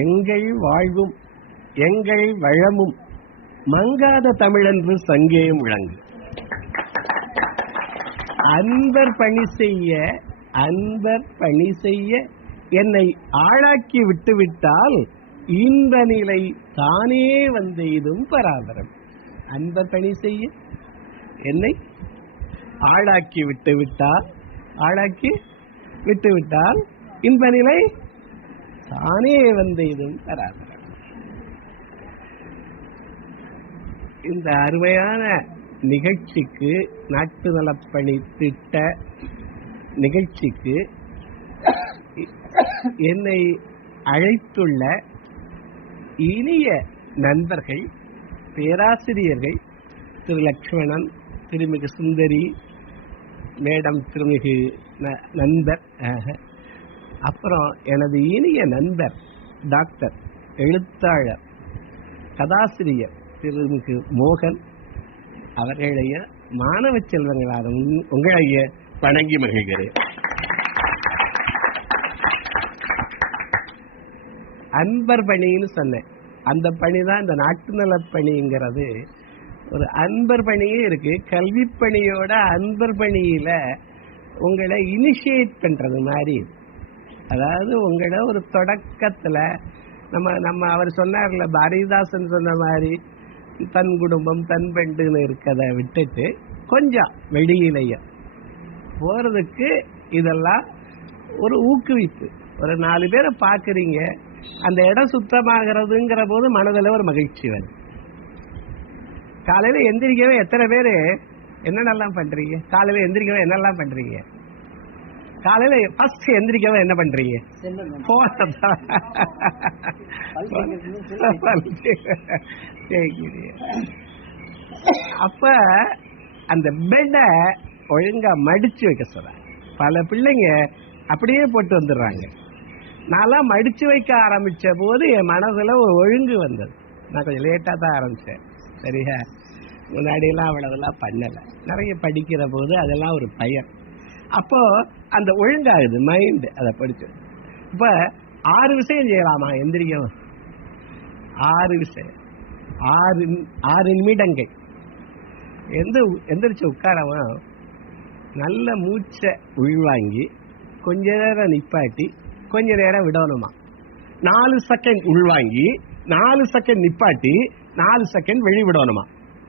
எங்கள் வாழ்வும் எங்கள் வளமும் மங்காத தமிழென்று சங்கே முழங்கு. அன்பர் பணி செய்ய என்னை ஆளாக்கி விட்டுவிட்டால் இந்த நிலை தானே வந்தெய்தும் பராபரம். அன்பர் பணி செய்ய என்னை ஆளாக்கி விட்டுவிட்டால் இந்த நிலை தானே வந்தெய்தும் பராபரம். இந்த அருமையான நிகழ்ச்சிக்கு, நாட்டு நலப்பணி திட்ட நிகழ்ச்சிக்கு என்னை அழைத்துள்ள இனிய நண்பர்கள், பேராசிரியர்கள் திரு லக்ஷ்மணன், திருமிகு சுந்தரி மேடம், திருமிகு நண்பர், அப்புறம் எனது இனிய நண்பர் டாக்டர், எழுத்தாளர், கதாசிரியர் திருமிகு மோகன் அவர்களைய மாணவ செல்வங்களான உங்களைய வணங்கி மகிழ்கிறேன். அன்பர் பணின்னு சொன்னேன். அந்த பணி தான் இந்த நாட்டு நலப் பணிங்கிறது. ஒரு அன்பர் பணியே இருக்கு. கல்வி பணியோட அன்பர் பணியில உங்களை இனிஷியேட் பண்றது மாதிரி, அதாவது உங்களை ஒரு தொடக்கத்துல நம்ம அவர் சொன்னார்ல, பாரதிதாசன் சொன்ன மாதிரி தன் குடும்பம் தன் பெண்டுன்னு இருக்கதை விட்டுட்டு கொஞ்சம் வெளியிலையும் போறதுக்கு இதெல்லாம் ஒரு ஊக்குவிப்பு. ஒரு 4 பேரை பாக்குறீங்க, அந்த இடம் சுத்தமாகிறதுங்கிற போது மனதில் ஒரு மகிழ்ச்சி வரும். காலையில எந்திரிக்கவே எத்தனை பேரு என்னென்னலாம் பண்றீங்க? காலையில எந்திரிக்கவே என்னெல்லாம் பண்றீங்க? காலையில ஃபர்ஸ்ட் எந்திரிக்கவே என்ன பண்றீங்க? அப்ப அந்த பெட்டை ஒழுங்கா மடிச்சு வைக்க சொல்றாங்க. பல பிள்ளைங்க அப்படியே போட்டு வந்துடுறாங்க. நான் மடிச்சு வைக்க ஆரம்பிச்ச போது என் மனதுல ஒரு ஒழுங்கு வந்தது. நான் கொஞ்சம் லேட்டா தான் ஆரம்பிச்சேன். சரியா, முன்னாடி எல்லாம் அவ்வளவுலாம் பண்ணல. நிறைய படிக்கிற போது அதெல்லாம் ஒரு பயன். அப்போ அந்த ஒழுங்காகுது மைண்ட். அதை படிச்சு இப்ப 6 விஷயம் செய்யலாமா எந்திரிக்கவும்? 6 விஷயம், 6 நிமிடங்கள். எந்திரிச்சு உட்காரவன் நல்ல மூச்சை உள்வாங்கி கொஞ்ச நேரம் நிப்பாட்டி கொஞ்ச நேரம் விடணுமா. 4 செகண்ட் உள்வாங்கி 4 செகண்ட் நிப்பாட்டி 4 செகண்ட் வெளிவிடணுமா.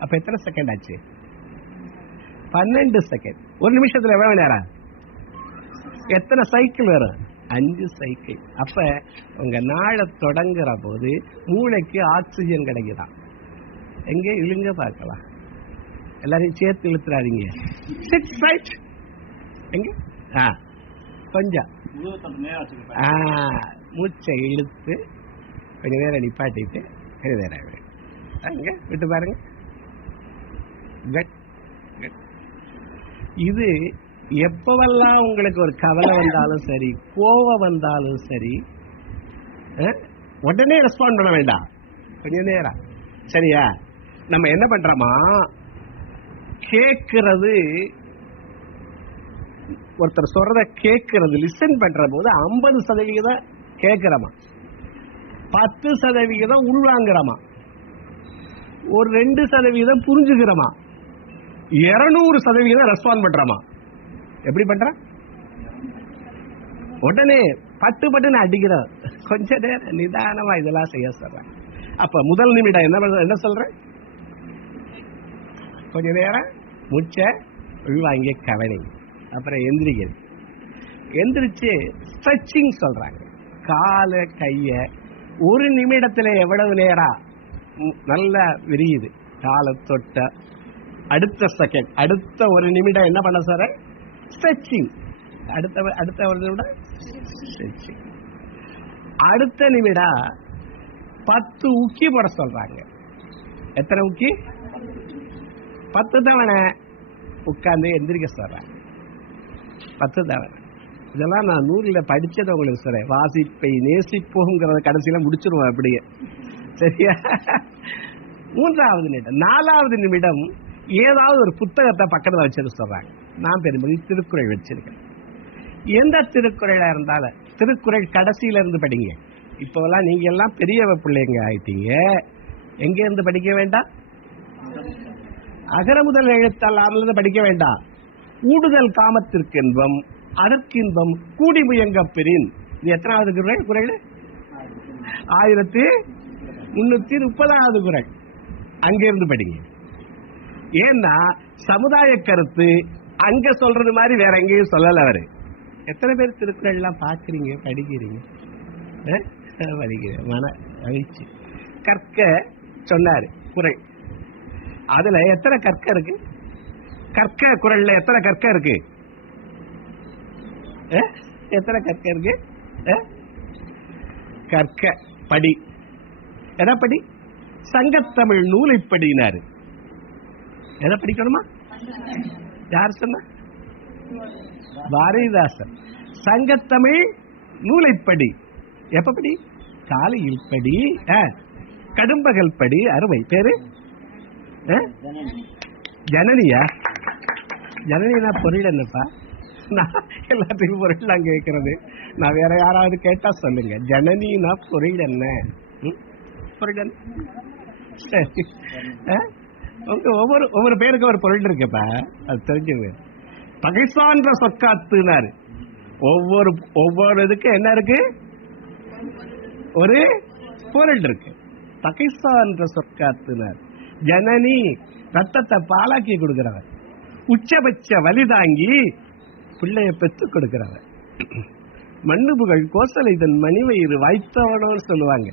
அப்ப எத்தனை செகண்ட் ஆச்சு? 12 செகண்ட். ஒரு நிமிஷத்துல எவ்வளவு நேரம்? எத்தனை சைக்கிள் வரும்? 5 சைக்கிள். அப்ப உங்க நாளை தொடங்குற போது மூளைக்கு ஆக்சிஜன் கிடைக்குதான். எங்க இழுங்க பார்க்கலாம். எல்லாரையும் சேர்த்து இழுத்துறாதீங்க. எங்க கொஞ்சம் மூச்சை இழுத்து கொஞ்ச நேரம் நிப்பாட்டிட்டு கொஞ்ச நேரம் விட்டு பாருங்க. இது எப்பவெல்லாம் உங்களுக்கு ஒரு கவலை வந்தாலும் சரி, கோவம் வந்தாலும் சரி, உடனே ரெஸ்பாண்ட் பண்ண வேண்டாம். கொஞ்ச நேரம். சரியா? நம்ம என்ன பண்றோமா, கேட்கறது, ஒருத்தர் சொல்றத கேட்கறது, லிசன் பண்ற போது 50% கேட்கிறோமா, 10% உள்வாங்கிறோமா, ஒரு 2% புரிஞ்சுக்கிறோமா, 200% ரெஸ்பாண்ட் பண்றோமா. எப்படி பண்ற? உடனே பட்டுன்னு அடிக்கிறோம். கொஞ்ச நேரம் நிதானமா இதெல்லாம் செய்ய சொல்றேன். அப்ப முதல் நிமிடம் என்ன சொல்றேன்? கொஞ்ச நேரம் மூச்சை உள்வாங்கிய கவனி. அப்புறம் எந்திரிச்சு ஸ்ட்ரெச்சிங் சொல்றாங்க. காலை கைய ஒரு நிமிடத்துல எவ்வளவு நேரம் நல்லா விரியுது. காலை தொட்ட அடுத்த செகண்ட், அடுத்த ஒரு நிமிடம் என்ன பண்ண சார்? ஸ்ட்ரெச்சிங். அடுத்த ஒரு நிமிடம் ஸ்ட்ரெச்சிங். அடுத்த நிமிடம் 10 உக்கி போட சொல்றாங்க. எத்தனை உக்கி? 10 தவணை உட்கார்ந்து எந்திரிக்க சொல்றாங்க. 10 தவணை. இதெல்லாம் நான் நூலில் படிச்சதை உங்களுக்கு சொல்றேன். வாசிப்பை நேசிப்போங்கிறத கடைசியில முடிச்சிருவோம் அப்படியே. சரியா? 3வது நிமிடம், 4வது நிமிடம் ஏதாவது ஒரு புத்தகத்தை பக்கத்துல வச்சிருக்க சொல்றாங்க. நான் பெரும்பாலும் திருக்குறள் வச்சிருக்கேன். எந்த திருக்குறளா இருந்தாலும் திருக்குறள் கடைசியில இருந்து படிங்க. இப்போலாம் நீங்க எல்லாம் பெரியவ பிள்ளைங்க ஆயிட்டீங்க. எங்க இருந்து படிக்க வேண்டாம்? அகர முதல் எழுத்தெல்லாம் படிக்க வேண்டாம். ஊடுதல் காமத்திற்கு இன்பம் அதற்கு இன்பம் கூடி முயங்க பெறின். இது எத்தனாவது குறள்? குறள் 1330வது குறள். அங்கிருந்து படிங்க. ஏன்னா சமுதாய கருத்து அங்க சொல்றது மாதிரி வேற எங்கேயும் சொல்லல. அவரு எத்தனை பேர் திருக்குறள் எல்லாம் பாக்குறீங்க, படிக்கிறீங்க? படிக்கிறேன். மன மகிழ்ச்சி. கற்க சொன்னாரு குறள். அதுல எத்தனை கற்க இருக்கு? கற்க குறள்ல எத்தனை கற்க இருக்கு? எத்தனை கற்க இருக்கு? கற்க படி. எதை படி? சங்கத்தமிழ் நூலை படினாரு. எதை படிக்கணுமா? யார் சொன்ன? பாரதிதாசன். சங்கத்தமிழ் நூலை படி. எப்ப படி? காலையில் படி, கடும்பகல் படி. அருமை. பேரு ஜனனியா? ஜனனினா பொருள் என்னப்பா? நான் எல்லாத்துக்கும் பொருள் நான் கேட்கறது. நான் வேற யாராவது கேட்டா சொல்லுங்க. ஜனனினா பொருள் என்ன? பொருள் என்ன? ஒவ்வொரு பேருக்கு ஒரு பொருள் இருக்குப்பா, அது தெரிஞ்சுங்க. பகைசான்ற சொற்காத்துனாரு. ஒவ்வொரு இதுக்கு என்ன இருக்கு? ஒரு பொருள் இருக்கு. பகைசான்ற சொற்காத்துனார். ஜனனி ரத்தத்தை பாலாக்கி கொடுக்கிறவர். உச்சபட்ச வலி தாங்கி பிள்ளைய பெற்று கொடுக்கிறவர். மண்ணுபுகள் கோசலை தன் மணிவயிறு வைத்தவனோன்னு சொல்லுவாங்க.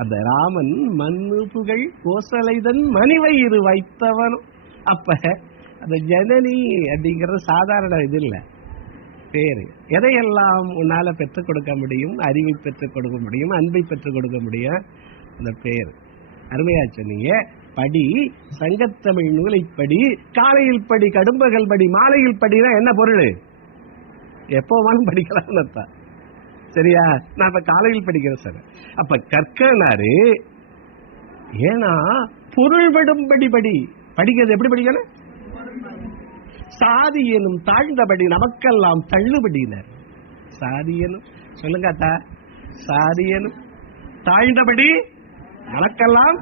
அந்த ராமன் மண்ணுபுகள் கோசலைதன் மணிவயிறு வைத்தவனும். அப்ப அந்த ஜனனி அப்படிங்கிறது சாதாரண இது இல்ல, பேரு. எதையெல்லாம் உன்னால பெற்றுக் கொடுக்க முடியும்? அறிவை பெற்றுக் கொடுக்க முடியும், அன்பை பெற்றுக் கொடுக்க முடியும். அந்த பேரு அருமையா சொன்னீங்க. படி, சங்கத்தமிழ் நூலை படி, காலையில் படி, கடும்பகல் படி, மாலையில் படினா என்ன பொருள்? எப்போ வேணும் படிக்கலாம்னு அர்த்தம். சரியா? நான் இப்ப காலையில் படிக்கிறேன் சார். அப்ப கற்கனாரு. ஏன்னா பொருள் விடும்படி படி. படிக்கிறது எப்படி படிக்கணும்? சாதி எனும் தாழ்ந்தபடி நமக்கெல்லாம் தள்ளுபடினார். சாதி எனும் சொல்லுங்க அத்தா. சாதி எனும் தாழ்ந்தபடி நமக்கெல்லாம்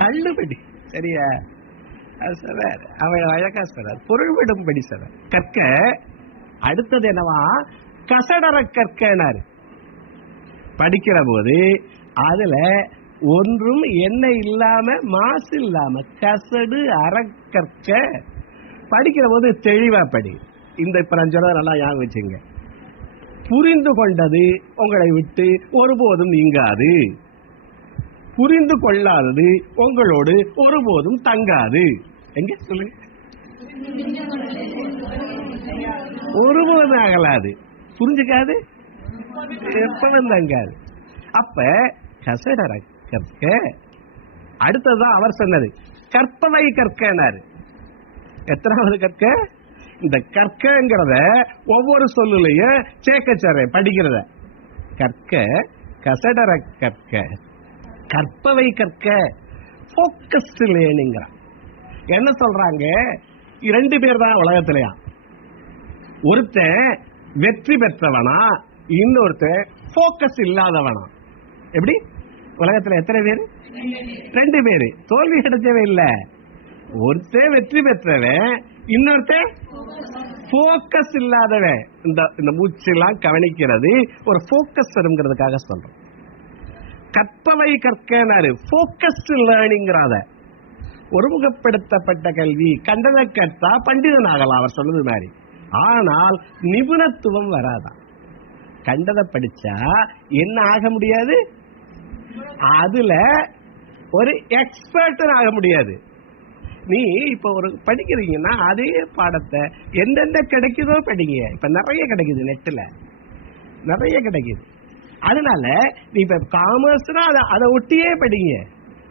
தள்ளுபடி. சரியா? சார் அவன் அழகா சார் பொருள் விடும்படி சார் கற்க. அடுத்தது என்னவா? கசடர கற்கனாரு. படிக்கிற போது அதுல ஒன்றும் என்ன இல்லாம மாசு இல்லாம கசடு அறக்கற்க. படிக்கிற போது தெளிவா படி. இந்த இப்ப நான் சொல்ல நல்லா ஞாபகம் வச்சுங்க. புரிந்து கொண்டது உங்களை விட்டு ஒருபோதும் நீங்காது, புரிந்து கொள்ளாதது உங்களோடு ஒருபோதும் தங்காது. எங்க சொல்லுங்க? ஒருபோதும் ஆகலாது, புரிஞ்சுக்காது, எப்பவும் தங்காது. அப்ப கசடர கற்க. அடுத்ததுதான் அவர் சொன்னது கற்பவை கற்கனாரு. எத்தனாவது கற்க? இந்த கற்கங்கிறத ஒவ்வொரு சொல்லுலையும் சேர்க்க படிக்கிறத. கற்க, கசடர கற்க, கற்பவை கற்க. Focused learning. என்ன சொல்றாங்க? 2 பேர் தான் உலகத்திலயா. ஒருத்தன் வெற்றி பெற்றவனா, இன்னொருத்தன் போக்கஸ் இல்லாதவனா. எப்படி? உலகத்துல எத்தனை பேர்? 2 பேரு. தோல்வி கிடைச்சவே இல்ல. ஒருத்தன் வெற்றி பெற்றவன், இன்னொருத்தன் போக்கஸ் இல்லாதவன். இந்த மூச்செல்லாம் கவனிக்கிறது ஒரு போக்கஸ் வருங்கிறதுக்காக சொல்றோம். கற்பவை கற்கனாரு. போக்கஸ்ட் லேர்னிங்கிறத. ஒருமுகப்படுத்தப்பட்ட கல்வி. கண்டதை கற்றா பண்டிதன் ஆகலாம் அவர் சொன்னது மாதிரி. ஆனால் நிபுணத்துவம் வராதான். கண்டதை படிச்சா என்ன ஆக முடியாது? அதுல ஒரு எக்ஸ்பர்ட் ஆக முடியாது. நீ இப்ப ஒரு படிக்கிறீங்கன்னா அதே பாடத்தை எந்தெந்த கிடைக்குதோ படிங்க. இப்ப நிறைய கிடைக்குது, நெட்ல நிறைய கிடைக்குது. அதனால நீ இப்ப காமர்ஸ்னா அதை ஒட்டியே படிங்க.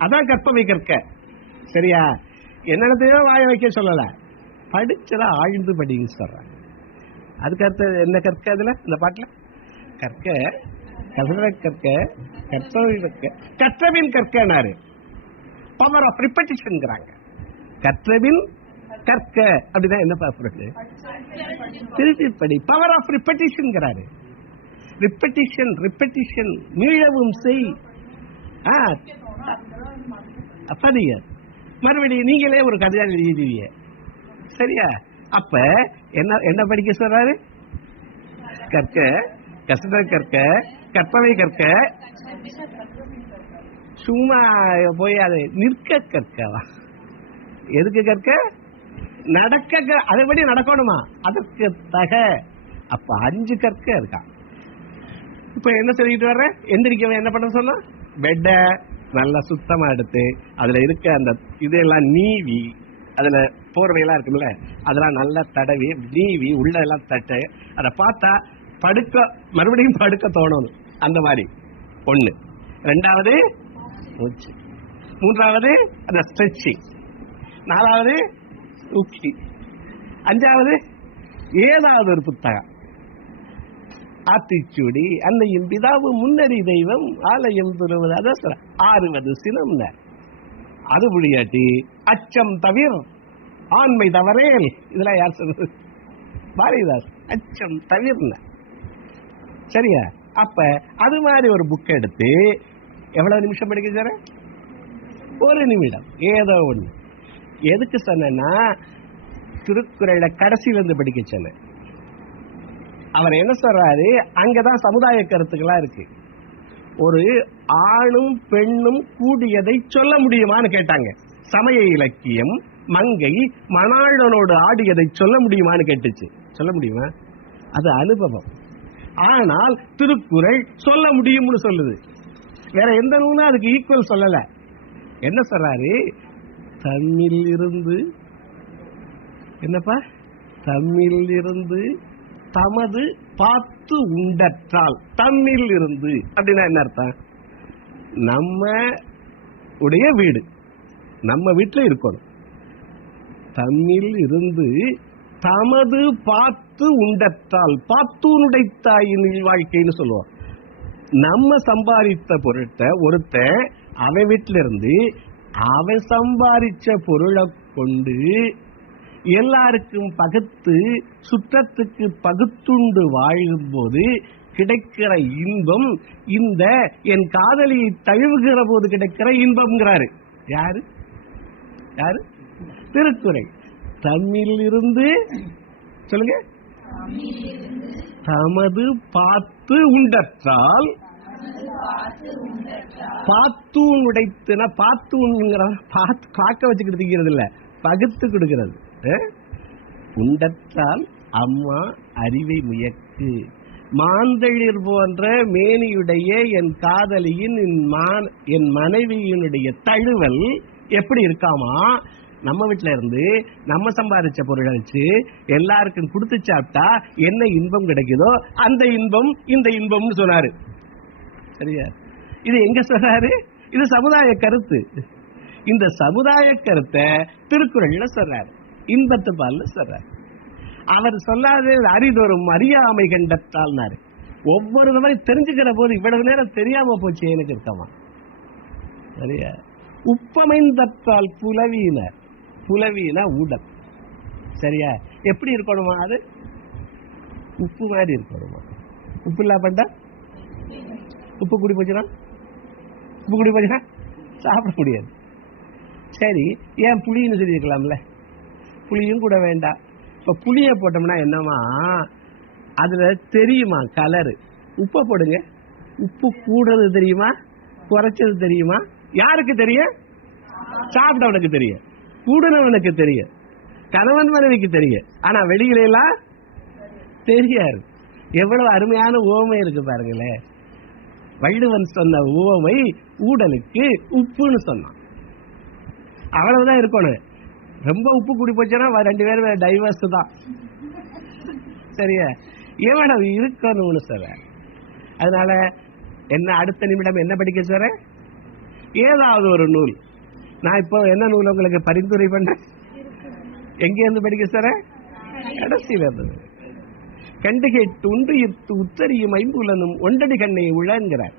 அதான் கற்பவை கற்க. சரியா? என்னத்தையோ வாய வைக்க சொல்லல, படிச்சதா ஆழ்ந்து படிங்க சொல்றாங்க. அதுக்கு அடுத்தது என்ன கற்க? அதுல இந்த பாட்டுல கற்க, கசட கற்க, கற்பவை கற்க, கற்றபின் கற்கனாரு. Power of ரிப்படிஷன்ங்கிறாங்க. கற்றபின் கற்க அப்படிதான் என்ன பாக்குறது? திருப்பி படி. Power of repetition. ரிப்பெட்டிஷன் மீளவும் செய். பதிய மறுபடியும் நீங்களே ஒரு கதையா எழுதிடுவீங்க. சரியா? அப்ப என்ன படிக்க சொல்றாரு? கற்க, கசட கற்க, கற்பவை கற்க. சும்மா போய் அதை நிற்க கற்கவா? எதுக்கு கற்க? நடக்க. அதைப்படி நடக்கணுமா? அதற்கு தக. அப்ப 5 கற்க இருக்கா. இப்ப என்ன சொல்லிட்டு வர்ற? எந்திரிக்கவன் என்ன பண்ண சொன்னா? பெட்ட நல்லா சுத்தமா எடுத்து அதுல இருக்க அந்த இதெல்லாம் நீவி, அதுல போர்வையெல்லாம் இருக்குல்ல, அதெல்லாம் நல்லா தடவி நீவி உள்ள எல்லாம் தட்டு, அதை பார்த்தா படுக்க மறுபடியும் படுக்க தோணும். அந்த மாதிரி 1. 2வது மூச்சு. 3வது அந்த ஸ்ட்ரெச்சிங். 4வது உக்கி. 5வது ஏதாவது ஒரு புத்தகம். ஆத்திச்சூடி, அன்னையும் பிதாவும் முன்னறி தெய்வம் ஆலயம் துருவது. அதான் 6வது சினம். அது புரியாட்டி அச்சம் தவிர ஆண்மை தவறேல். இதெல்லாம் யார் சொல்றது? பாரதிதாஸ். அச்சம் தவிர. சரியா? அப்ப அது மாதிரி ஒரு புக் எடுத்து எவ்வளவு நிமிஷம் படிக்க சார்? 1 நிமிடம். ஏதோ ஒண்ணு. எதுக்கு சொன்னா திருக்குறளை கடைசியில இருந்து படிக்க சொன்ன. அவர் என்ன சொல்றாரு? அங்கதான் சமுதாய கருத்துக்களா இருக்கு. ஒரு ஆணும் பெண்ணும் கூடியதை சொல்ல முடியுமான்னு கேட்டாங்க. சமய இலக்கியம் மங்கை மணாளனோடு ஆடியதை சொல்ல முடியுமான்னு கேட்டுச்சு. சொல்ல முடியுமா? அது அனுபவம். ஆனால் திருக்குறள் சொல்ல முடியும்னு சொல்லுது. வேற எந்த நூலும் அதுக்கு ஈக்குவல் சொல்லல. என்ன சொல்றாரு? தம்மில் இருந்து என்னப்பா? தம்மில் இருந்து தமது பார்த்து உண்டற்றால். தம்மில் இருந்து அப்படின்னா என்ன அர்த்தம்? நம்ம உடைய வீடு, நம்ம வீட்டுல இருக்கணும். தம்மில் இருந்து தமது பார்த்து உண்டற்றால், பார்த்தூனுடை தாயின் வாழ்க்கைன்னு சொல்லுவோம். நம்ம சம்பாதித்த பொருட்டை ஒருத்த அவன் வீட்டில இருந்து அவன் சம்பாதிச்ச பொருளை கொண்டு எல்லாருக்கும் பகுத்து சுற்றத்துக்கு பகுத்துண்டு வாழும் போது கிடைக்கிற இன்பம் இந்த என் காதலியை தழுவுகிற போது கிடைக்கிற இன்பம்ங்கிறாரு. யாரு? யாரு? திருக்குறள். தம்மில் இருந்து சொல்லுங்க. தமது பார்த்து உண்டற்றால். பாத்தூன் உடைத்துனா பாத்தூன்ங்கிற பார்க்க வச்சுக்கிட்டு திங்கிறது இல்ல, பகுத்து கொடுக்கிறது. உண்டற்றால் அம்மா அறிவை முயக்கு. மாந்தளிர் போன்ற மேனியுடைய என் காதலியின் என் மனைவியினுடைய தழுவல் எப்படி இருக்காமா? நம்ம வீட்டுல இருந்து நம்ம சம்பாதிச்ச பொருளை வச்சு எல்லாருக்கும் கொடுத்து சாப்பிட்டா என்ன இன்பம் கிடைக்குதோ அந்த இன்பம் இந்த இன்பம்னு சொன்னாரு. சரியா? இது எங்க சொல்றாரு? இது சமுதாய கருத்து. இந்த சமுதாய கருத்தை திருக்குறள்ல சொல்றாரு, இன்பத்து பால்ல சொல்றாரு. அவர் சொல்லாத அறிதொரும் அறியாமை கண்டத்தால்னாரு. ஒவ்வொரு தவறை தெரிஞ்சுக்கிற போது இவ்வளவு நேரம் தெரியாம போச்சு எனக்கு இருக்கமா. சரியா? உப்பமைந்தற்றால் புலவியினர். புலவினா ஊடல். சரியா? எப்படி இருக்கணுமா? அது உப்பு மாதிரி இருக்கணுமா? உப்பு இல்லா பண்ணா உப்பு குடி போச்சுன்னா உப்பு குடி போச்சுன்னா சாப்பிட முடியாது. சரி, ஏன் புளின்னு சொல்லியிருக்கலாம்ல? புளியும் கூட வேண்டாம். இப்ப புளிய போட்டோம்னா என்னமா அதுல தெரியுமா கலரு? உப்பை போடுங்க, உப்பு கூடுறது தெரியுமா குறைச்சது தெரியுமா? யாருக்கு தெரியும்? சாப்பிட்டவனுக்கு தெரியும், கூடுனவனுக்கு தெரியும், கணவன் மனைவிக்கு தெரியும். ஆனா வெளியில எல்லாம் தெரியாது. எவ்வளவு அருமையான உவமை இருக்கு பாருங்களேன். வள்ளுவன் சொன்ன உவமை ஊடலுக்கு உப்புன்னு சொன்னான். அவ்வளவுதான் இருக்கணும். ரொம்ப உப்பு கூடி போச்சுன்னா 2 பேரும் டைவர்ஸ் தான். சரியா? எவ்வளவு இருக்கணும்னு சொல்ற. அதனால என்ன அடுத்த நிமிடம் என்ன படிக்க சொல்ற? ஏதாவது ஒரு நூல். நான் இப்போ என்ன நூல் உங்களுக்கு பரிந்துரை பண்றேன்? எங்க இருந்து படிக்க சொல்ற? கடைசியில இருந்து. கண்டுகேட்டு உண்டு உத்தரியும் ஐம்புலனும் ஒன்றடி கண்ணை உழங்கிறார்.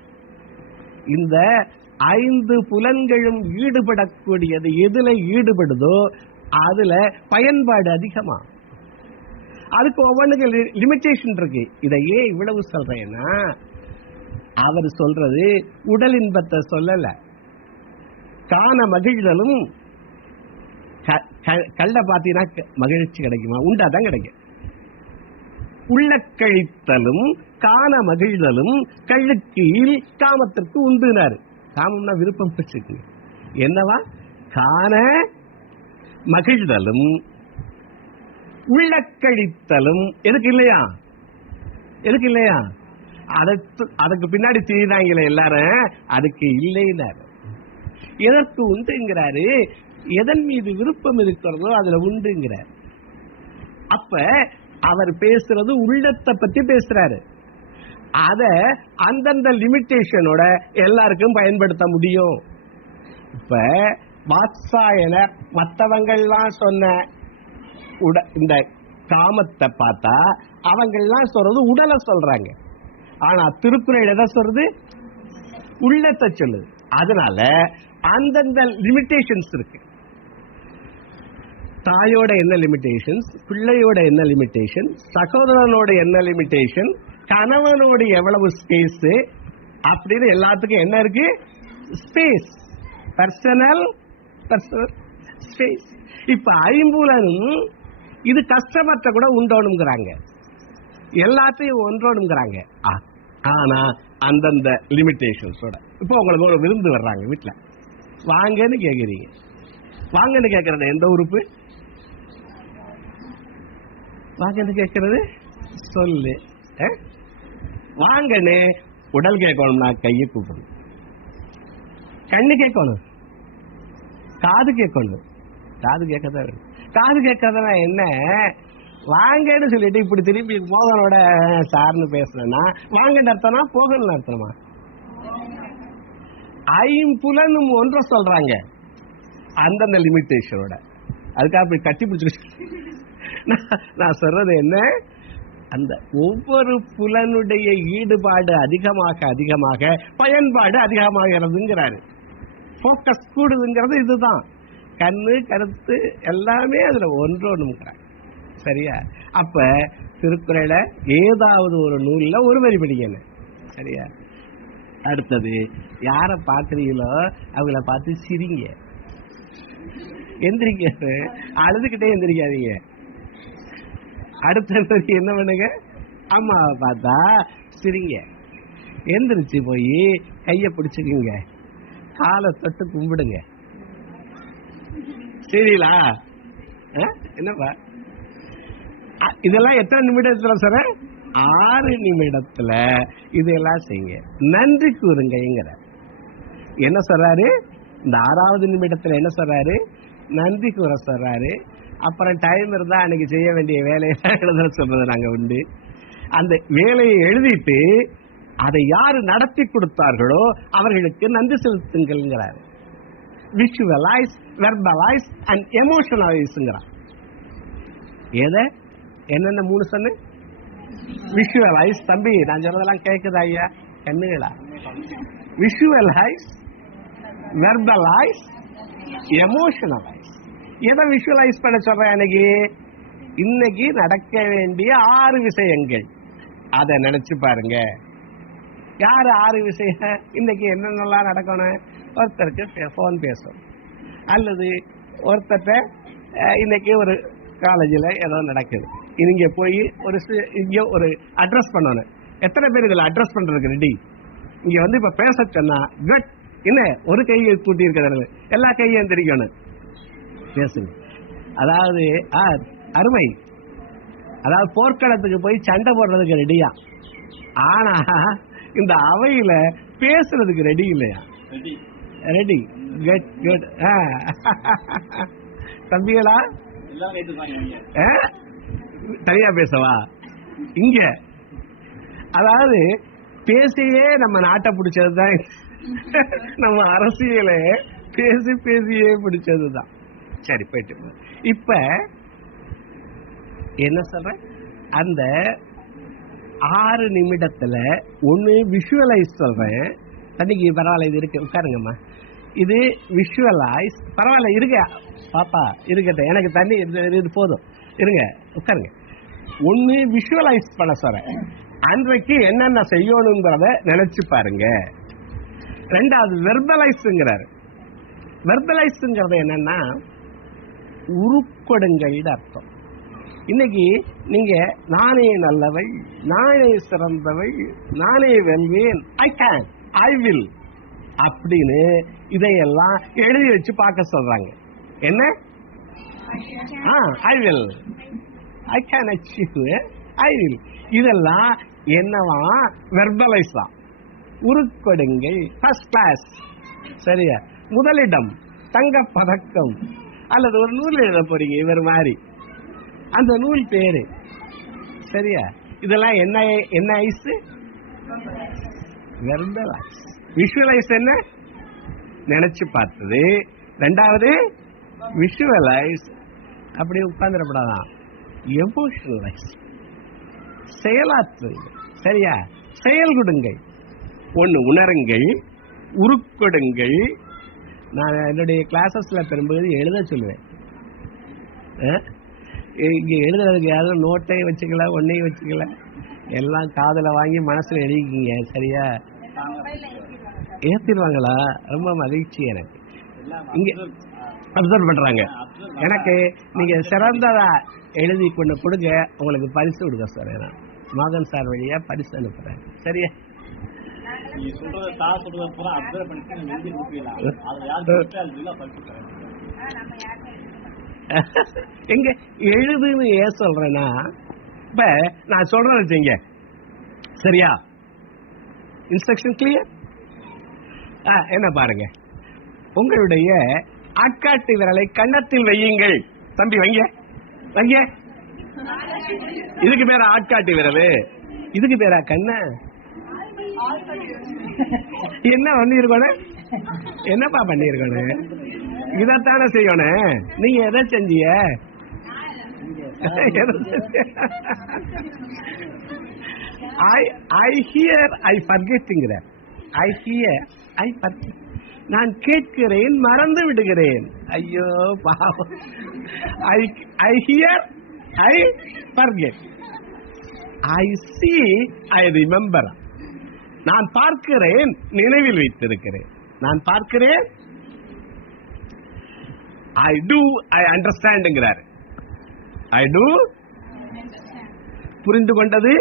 இந்த 5 புலன்களும் ஈடுபடக்கூடியது எதுல ஈடுபடுதோ அதுல பயன்பாடு அதிகமா. அதுக்கு ஒவ்வொன்றுக்கு லிமிட்டேஷன் இருக்கு. இதை ஏன் இவ்வளவு சொல்றேன்னா, அவர் சொல்றது உடல் இன்பத்தை சொல்லல. காண மகிழ்தலும் கள்ள பாத்தீங்கன்னா மகிழ்ச்சி கிடைக்குமா? உண்டாதான் கிடைக்கும். உள்ள கழித்தலும் காண மகிழ்தலும் கள்ளுக்கீழ் காமத்திற்கு உண்டுனாரு. காமம்னா விருப்பம் வச்சுக்கு என்னவா? காண மகிழ்தலும் உள்ள கழித்தலும் எதுக்கு இல்லையா? எதுக்கு இல்லையா? அதுக்கு பின்னாடி செய்தாங்களே எல்லாரும், அதுக்கு இல்லைன்னாரு. எதற்கு உண்டுங்கிறாரு? எதன் மீது விருப்பம் இருக்கிறதோ அதுல உண்டுங்கிறார். அப்ப அவர் பேசுறது உள்ளத்தை பத்தி பேசுறாரு. அத அந்தந்த லிமிட்டேஷனோட எல்லாருக்கும் பயன்படுத்த முடியும். இப்ப வாத்சாயனர் மற்றவங்கள்லாம் சொன்ன இந்த காமத்தை பார்த்தா அவங்கெல்லாம் சொல்றது உடலை சொல்றாங்க. ஆனா திருக்குறள் எதை சொல்றது? உள்ளத்தை சொல்லுது. அதனால அந்தந்த லிமிட்டேஷன்ஸ் இருக்கு. தாயோட என்ன லிமிட்டேஷன்ஸ், பிள்ளையோட என்ன லிமிட்டேஷன், சகோதரனோட என்ன லிமிட்டேஷன், கணவனோட எவ்வளவு ஸ்பேஸ் அப்படின்னு எல்லாத்துக்கும் என்ன இருக்கு? ஸ்பேஸ். Personal space. இப்ப ஐம்புலனும் இது கஷ்டமற்ற கூட உண்டோணுங்கிறாங்க, எல்லாத்தையும் ஒன்றோணுங்கிறாங்க. ஆனா அந்தந்த லிமிட்டேஷன்ஸோட. இப்போ உங்களுக்கு ஒரு விருந்து வர்றாங்க வீட்டுல, வாங்கன்னு கேக்குறீங்க. வாங்கன்னு கேட்கறது எந்த உறுப்பு? வாங்கன்னு கேட்கறது சொல்லு. வாங்கன்னு உடல் கேட்கணும்னா கையை கூப்பிடணும், கண்ணு கேட்கணும், காது கேட்கணும். காது கேட்கதான். காது கேட்கறதுனா என்ன? வாங்கன்னு சொல்லிட்டு இப்படி திரும்பி மோகனோட சார்னு பேசுறேன்னா வாங்கன்னு அர்த்தமா போகணும்னு அர்த்தமா? ஐம்புலனும் ஒன்ற சொல்றாங்க அந்தந்த லிமிட்டேஷனோட. அதுக்காக அப்படி கட்டி பிடிச்சிருக்கு. நான் சொல்றது என்ன, அந்த ஒவ்வொரு புலனுடைய ஈடுபாடு அதிகமாக அதிகமாக பயன்பாடு அதிகமாகிறதுங்கிறாரு. போக்கஸ் கூடுதுங்கிறது இதுதான். கண்ணு கருத்து எல்லாமே அதுல ஒன்றோணுங்கிறாங்க. சரியா? அப்ப திருக்குறளை ஏதாவது ஒரு நூல்ல ஒரு வரி படிக்கணும். சரியா? அடுத்தது, யார பாக்குறீங்களோ அவங்கள பார்த்து சிரிங்க. எந்திரிக்க, அழுதுகிட்டே எந்திரிக்காதீங்க. அடுத்த என்ன பண்ணுங்க? அம்மாவை பார்த்தா சிரிங்க. எந்திரிச்சு போய் கைய பிடிச்சுக்குங்க, காலை தொட்டு கும்பிடுங்க. சரிங்களா? என்னப்பா இதெல்லாம் எத்தனை நிமிடத்துல சார்? 6 நிமிடத்துல இதெல்லாம் செய்யுங்க. நன்றி கூறுங்கிற என்ன சொல்றாரு? இந்த 6வது நிமிடத்துல என்ன சொல்றாரு? நன்றி கூற சொல்றாரு. அப்புறம் டைம் இருந்தா அன்னைக்கு செய்ய வேண்டிய வேலையை எழுத சொல்றது நாங்க உண்டு. அந்த வேலையை எழுதிட்டு அதை யாரு நடத்தி கொடுத்தார்களோ அவர்களுக்கு நன்றி செலுத்துங்கிறாரு. விஷுவலைஸ், வெர்பலைஸ் அண்ட் எமோஷனலைஸ்ங்கிறார். எதை என்னென்ன 3 சொன்ன? விஷுவலைஸ். தம்பி நான் சொல்றதெல்லாம் கேட்குதா ஐயா? கண்ணுகளா? Visualise, verbalise, எமோஷனலைஸ். எதை விஷுவலைஸ் பண்ண சொல்றேன்? இன்னைக்கு நடக்க வேண்டிய 6 விஷயங்கள், அதை நினைச்சு பாருங்க. யாரு 6 விஷயம்? இன்னைக்கு என்னென்னலாம் நடக்கணும்? ஒருத்தருக்கு போன் பேசும், அல்லது ஒருத்தட்ட இன்னைக்கு ஒரு காலேஜில் ஏதோ நடக்குது, இங்க போய் இங்க ஒரு அட்ரஸ் பண்ணணும். எத்தனை பேர் இதுல அட்ரஸ் பண்றதுக்கு ரெடி? இங்க வந்து இப்ப பேச சொன்னா கட் என்ன ஒரு கையை கூட்டி இருக்கிறது, எல்லா கையும் தெரிக்கணும், பேசுங்க. அதாவது அருமை. அதாவது போர்க்களத்துக்கு போய் சண்டை போடுறதுக்கு ரெடியா, ஆனா இந்த அவையில பேசுறதுக்கு ரெடி இல்லையா? ரெடி. Get good. தம்பிகளா தனியா பேசவா? இங்க அதாவது பேசியே நம்ம நாட்டை பிடிச்சதுதான். நம்ம அரசியலே பேசி பேசியே பிடிச்சதுதான். சரி, போயிட்டு இப்ப என்ன சொல்ற? அந்த 6 நிமிடத்துல ஒண்ணு விஷுவலைஸ் சொல்றேன். தண்ணிக்கு பரவாயில்ல, இது இருக்கு, உட்காருங்கம்மா. இது விஷுவலைஸ். பரவாயில்ல இருங்க பாப்பா, இருக்கட்டும், எனக்கு தண்ணி இது போதும், இருங்க உட்காருங்க. ஒண்ணு விஷுவலைஸ் பண்ண சொல்றேன், அன்றைக்கு என்னென்ன செய்யணுங்கிறத நினைச்சு பாருங்க. ரெண்டாவது வெர்பலைஸ்ங்கிறாரு. வெர்பலைஸ்ங்கிறது என்னன்னா உருக்கொடுங்கள் அர்த்தம். இன்னைக்கு நீங்க நானே நல்லவள், நானே சிறந்தவள், நானே வெல்வேன், ஐ கேன், ஐ வில் அப்படின்னு இதையெல்லாம் எழுதி வச்சு பார்க்க சொல்றாங்க. என்ன? I will, I can achieve, I will. இதெல்லாம் என்னவா? வெர்பலைஸ் தான். உருக்கொடுங்கள், ஃபர்ஸ்ட் கிளாஸ், சரியா, முதலிடம், தங்க பதக்கம், அல்லது ஒரு நூல் எழுத போறீங்க இவர் மாதிரி, அந்த நூல் பேரு, சரியா. இதெல்லாம் என்ன என்ன ஐஸ்? வெர்பலைஸ். விஷுவலைஸ் என்ன? நினைச்சு பார்த்தது. ரெண்டாவது விஷுவலைஸ், அப்படி உட்கார்ந்துடப்படாதான். எமோஷனலைஸ், செயலாற்றுங்க, சரியா. செயல் கொடுங்கள். ஒண்ணு உணருங்கள், உருக்கொடுங்கள். நான் என்னுடைய கிளாஸஸ்ல பெரும்பகுதி எழுத சொல்லுவேன். இங்க எழுதுறதுக்கு யாரும் நோட்டையும் வச்சுக்கல, ஒன்னையும் வச்சுக்கல, எல்லாம் காதுல வாங்கி மனசுல எழுதிக்கிங்க, சரியா. ஏத்திடுவாங்களா? ரொம்ப மகிழ்ச்சி எனக்கு. இங்க அப்சர்வ் பண்றாங்க. எனக்கு நீங்க சிறந்ததா எழுதி கொண்டு கொடுங்க, உங்களுக்கு பரிசு கொடுக்க சார். நான் மோகன் சார் வழியா பரிசு அனுப்புறேன், சரியா. எங்க எழுதுன்னு ஏன் சொல்றேன்னா, இப்ப நான் சொல்றேன் வச்சுங்க, சரியா. Instruction clear? என்ன பாருங்க, உங்களுடைய ஆட்காட்டி விரலை கன்னத்தில் வையுங்கள். தம்பி வைங்க, வைங்க. இதுக்கு பேரா ஆட்காட்டி விரல்? இதுக்கு பேரா கண்ண? என்ன பண்ணிருக்கணும்? என்னப்பா பண்ணிருக்கணும்? இதத்தானே செய்யணும். நீங்க எதை செஞ்சீங்க? I hear, I forgetting. I hear, I forget. நான் கேட்கிறேன், மறந்து விடுகிறேன். ஐயோ பாவம். I hear, I forget. I see, I remember. நான் பார்க்கிறேன், நினைவில் வைத்திருக்கிறேன். நான் பார்க்கிறேன், I do, I understandங்கிறார். I do, புரிந்து கொண்டது,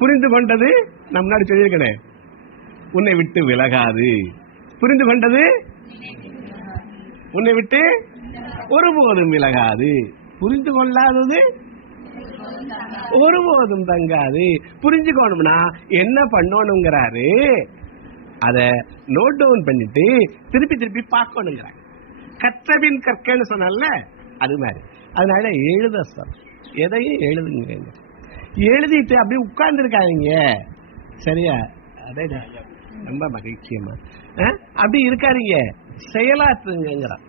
புரிந்து கொண்டது நான் முன்னாடி சொல்லியிருக்கேன், உன்னை விட்டு விலகாது. புரிந்து கொண்டது உன்னை விட்டு ஒருபோதும் விலகாது. புரிந்து கொள்ளாதது ஒருபோதும் தங்காது. புரிஞ்சுக்கணும்னா என்ன பண்ணணுங்கிறாரு, அத நோட் டவுன் பண்ணிட்டு திருப்பி திருப்பி பார்க்கணுங்கிறாங்க. கற்றபின் கற்கன்னு சொன்னால அது மாதிரி. அதனால எழுத சார், எதையும் எழுதுங்க. எழுதிட்டு அப்படியே உட்கார்ந்து இருக்காங்க, சரியா. அதே ரொம்ப மகிழ்ச்சியமா அப்படி இருக்காருங்க, செயலாற்றுங்கிறான்.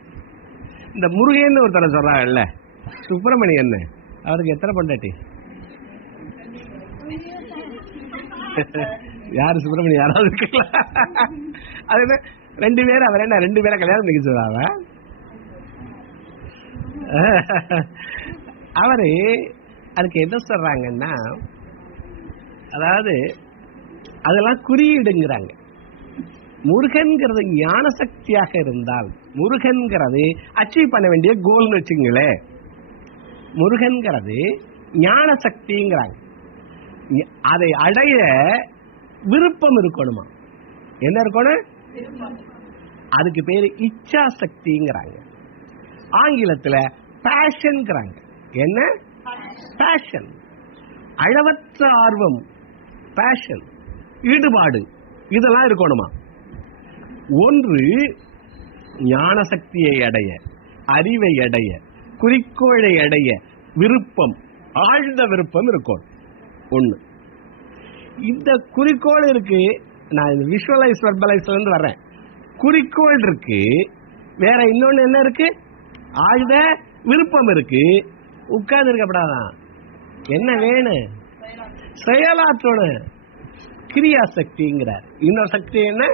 இந்த முருகன் ஒருத்தர சொல்றாங்கல்ல, சுப்பிரமணியன், அவருக்கு எத்தனை பொண்டாட்டி? யாரு சுப்பிரமணியன்? யாராவது இருக்கலாம். அது 2 பேர். அவர் என்ன 2 பேரை கல்யாணம் பண்ணிக்க சொல்றாங்க? அவரு அதுக்கு என்ன சொல்றாங்கன்னா, அதாவது அதெல்லாம் குறியீடுங்கிறாங்க. முருகன்கிறது ஞான சக்தியாக இருந்தால், முருகன்கிறது அச்சீவ் பண்ண வேண்டிய கோல்னு வச்சுங்களேன். முருகன்கிறது ஞான சக்திங்கிறாங்க. அதை அடைய விருப்பம் இருக்கணுமா? என்ன இருக்கணும்? அதுக்கு பேரு இச்சா சக்திங்கிறாங்க. ஆங்கிலத்துல பேஷன்ங்கிறாங்க. என்ன? பேஷன், அளவற்ற ஆர்வம், பேஷன், ஈடுபாடு, இதெல்லாம் இருக்கணுமா? ஒன்று ஞான சக்தியை அடைய, அறிவை அடைய, குறிக்கோளை அடைய விருப்பம், ஆழ்ந்த விருப்பம் இருக்கும். ஒண்ணு. இந்த குறிக்கோள் இருக்கு. நான் விஷுவலைஸ் வெர்பலைஸ்ல இருந்து வர்றேன். குறிக்கோள் இருக்கு, வேற இன்னொன்னு என்ன இருக்கு? ஆழ்ந்த விருப்பம் இருக்கு. உட்கார்ந்து இருக்கப்படாதான். என்ன வேணும்? செயலாற்றணும். கிரியா சக்திங்கிறார். இன்னொரு சக்தி என்ன?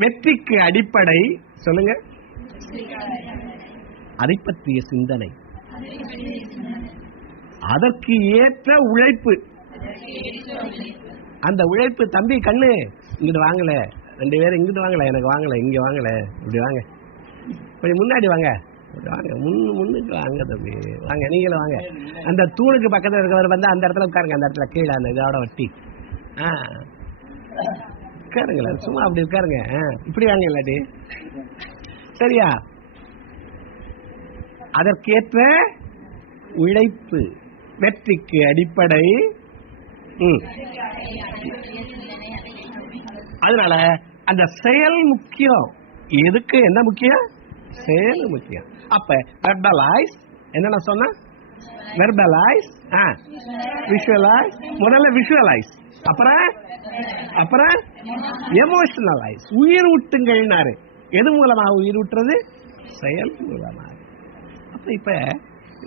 வெற்றிக்கு அடிப்படை சொல்லுங்க. அதை பற்றிய சிந்தனை, அதற்கு ஏற்ற உழைப்பு. அந்த உழைப்பு, தம்பி கண்ணு இங்கிட்டு வாங்கல, 2 பேரும் இங்கிட்டு வாங்கல, எனக்கு வாங்கல, இங்க வாங்கல, இப்படி வாங்க, கொஞ்சம் முன்னாடி வாங்க, வாங்க, முன்னுக்கு வாங்க தம்பி, வாங்க, நீங்களும் வாங்க. அந்த தூணுக்கு பக்கத்துல இருக்கவர் வந்து அந்த இடத்துல உட்காருங்க, அந்த இடத்துல கீழே அந்த இதோட வட்டி உட்காருங்களேன், சும்மா அப்படி உட்காருங்க, இப்படி வாங்க, இல்லாட்டி சரியா? அதற்கேற்ற உழைப்பு வெற்றிக்கு அடிப்படை. அதனால அந்த செயல் முக்கியம். எதுக்கு என்ன முக்கியம்? செயல் முக்கியம். அப்ப வெர்பலைஸ் என்ன சொன்ன? Verbalise, visualise. முதல்ல விஷுவலைஸ், அப்புறம் எமோஷனலைஸ், உயிர் ஊட்டுங்கள்னாரு. எது மூலமாக உயிர் ஊட்டுறது? செயல் மூலமாக. அப்ப இப்ப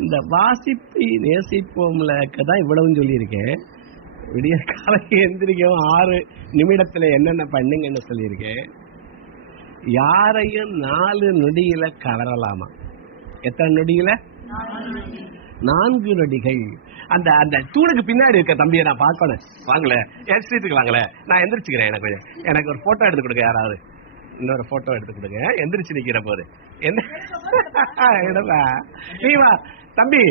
இந்த வாசிப்பை நேசிப்போம்ல தான் இவ்வளவு சொல்லியிருக்கேன். விடிய காலை எந்திரிக்கவும் 6 நிமிடத்துல என்னென்ன பண்ணுங்கன்னு சொல்லியிருக்கேன். யாரையும் 4 நொடியில கவரலாமா? எத்தனை நொடியில? 4 நொடிகள். அந்த அந்த தூணுக்கு பின்னாடி இருக்க தம்பியை நான் பார்க்கணும். வாங்கல, என் சீட்டுக்கு வாங்கல, நான் எந்திரிச்சுக்கிறேன். எனக்கு ஒரு போட்டோ எடுத்து கொடுங்க. யாராவது இன்னொரு போட்டோ எடுத்து கொடுங்க. எந்திரிச்சு நிக்கிற போது என்ன நீ வா தம்பி,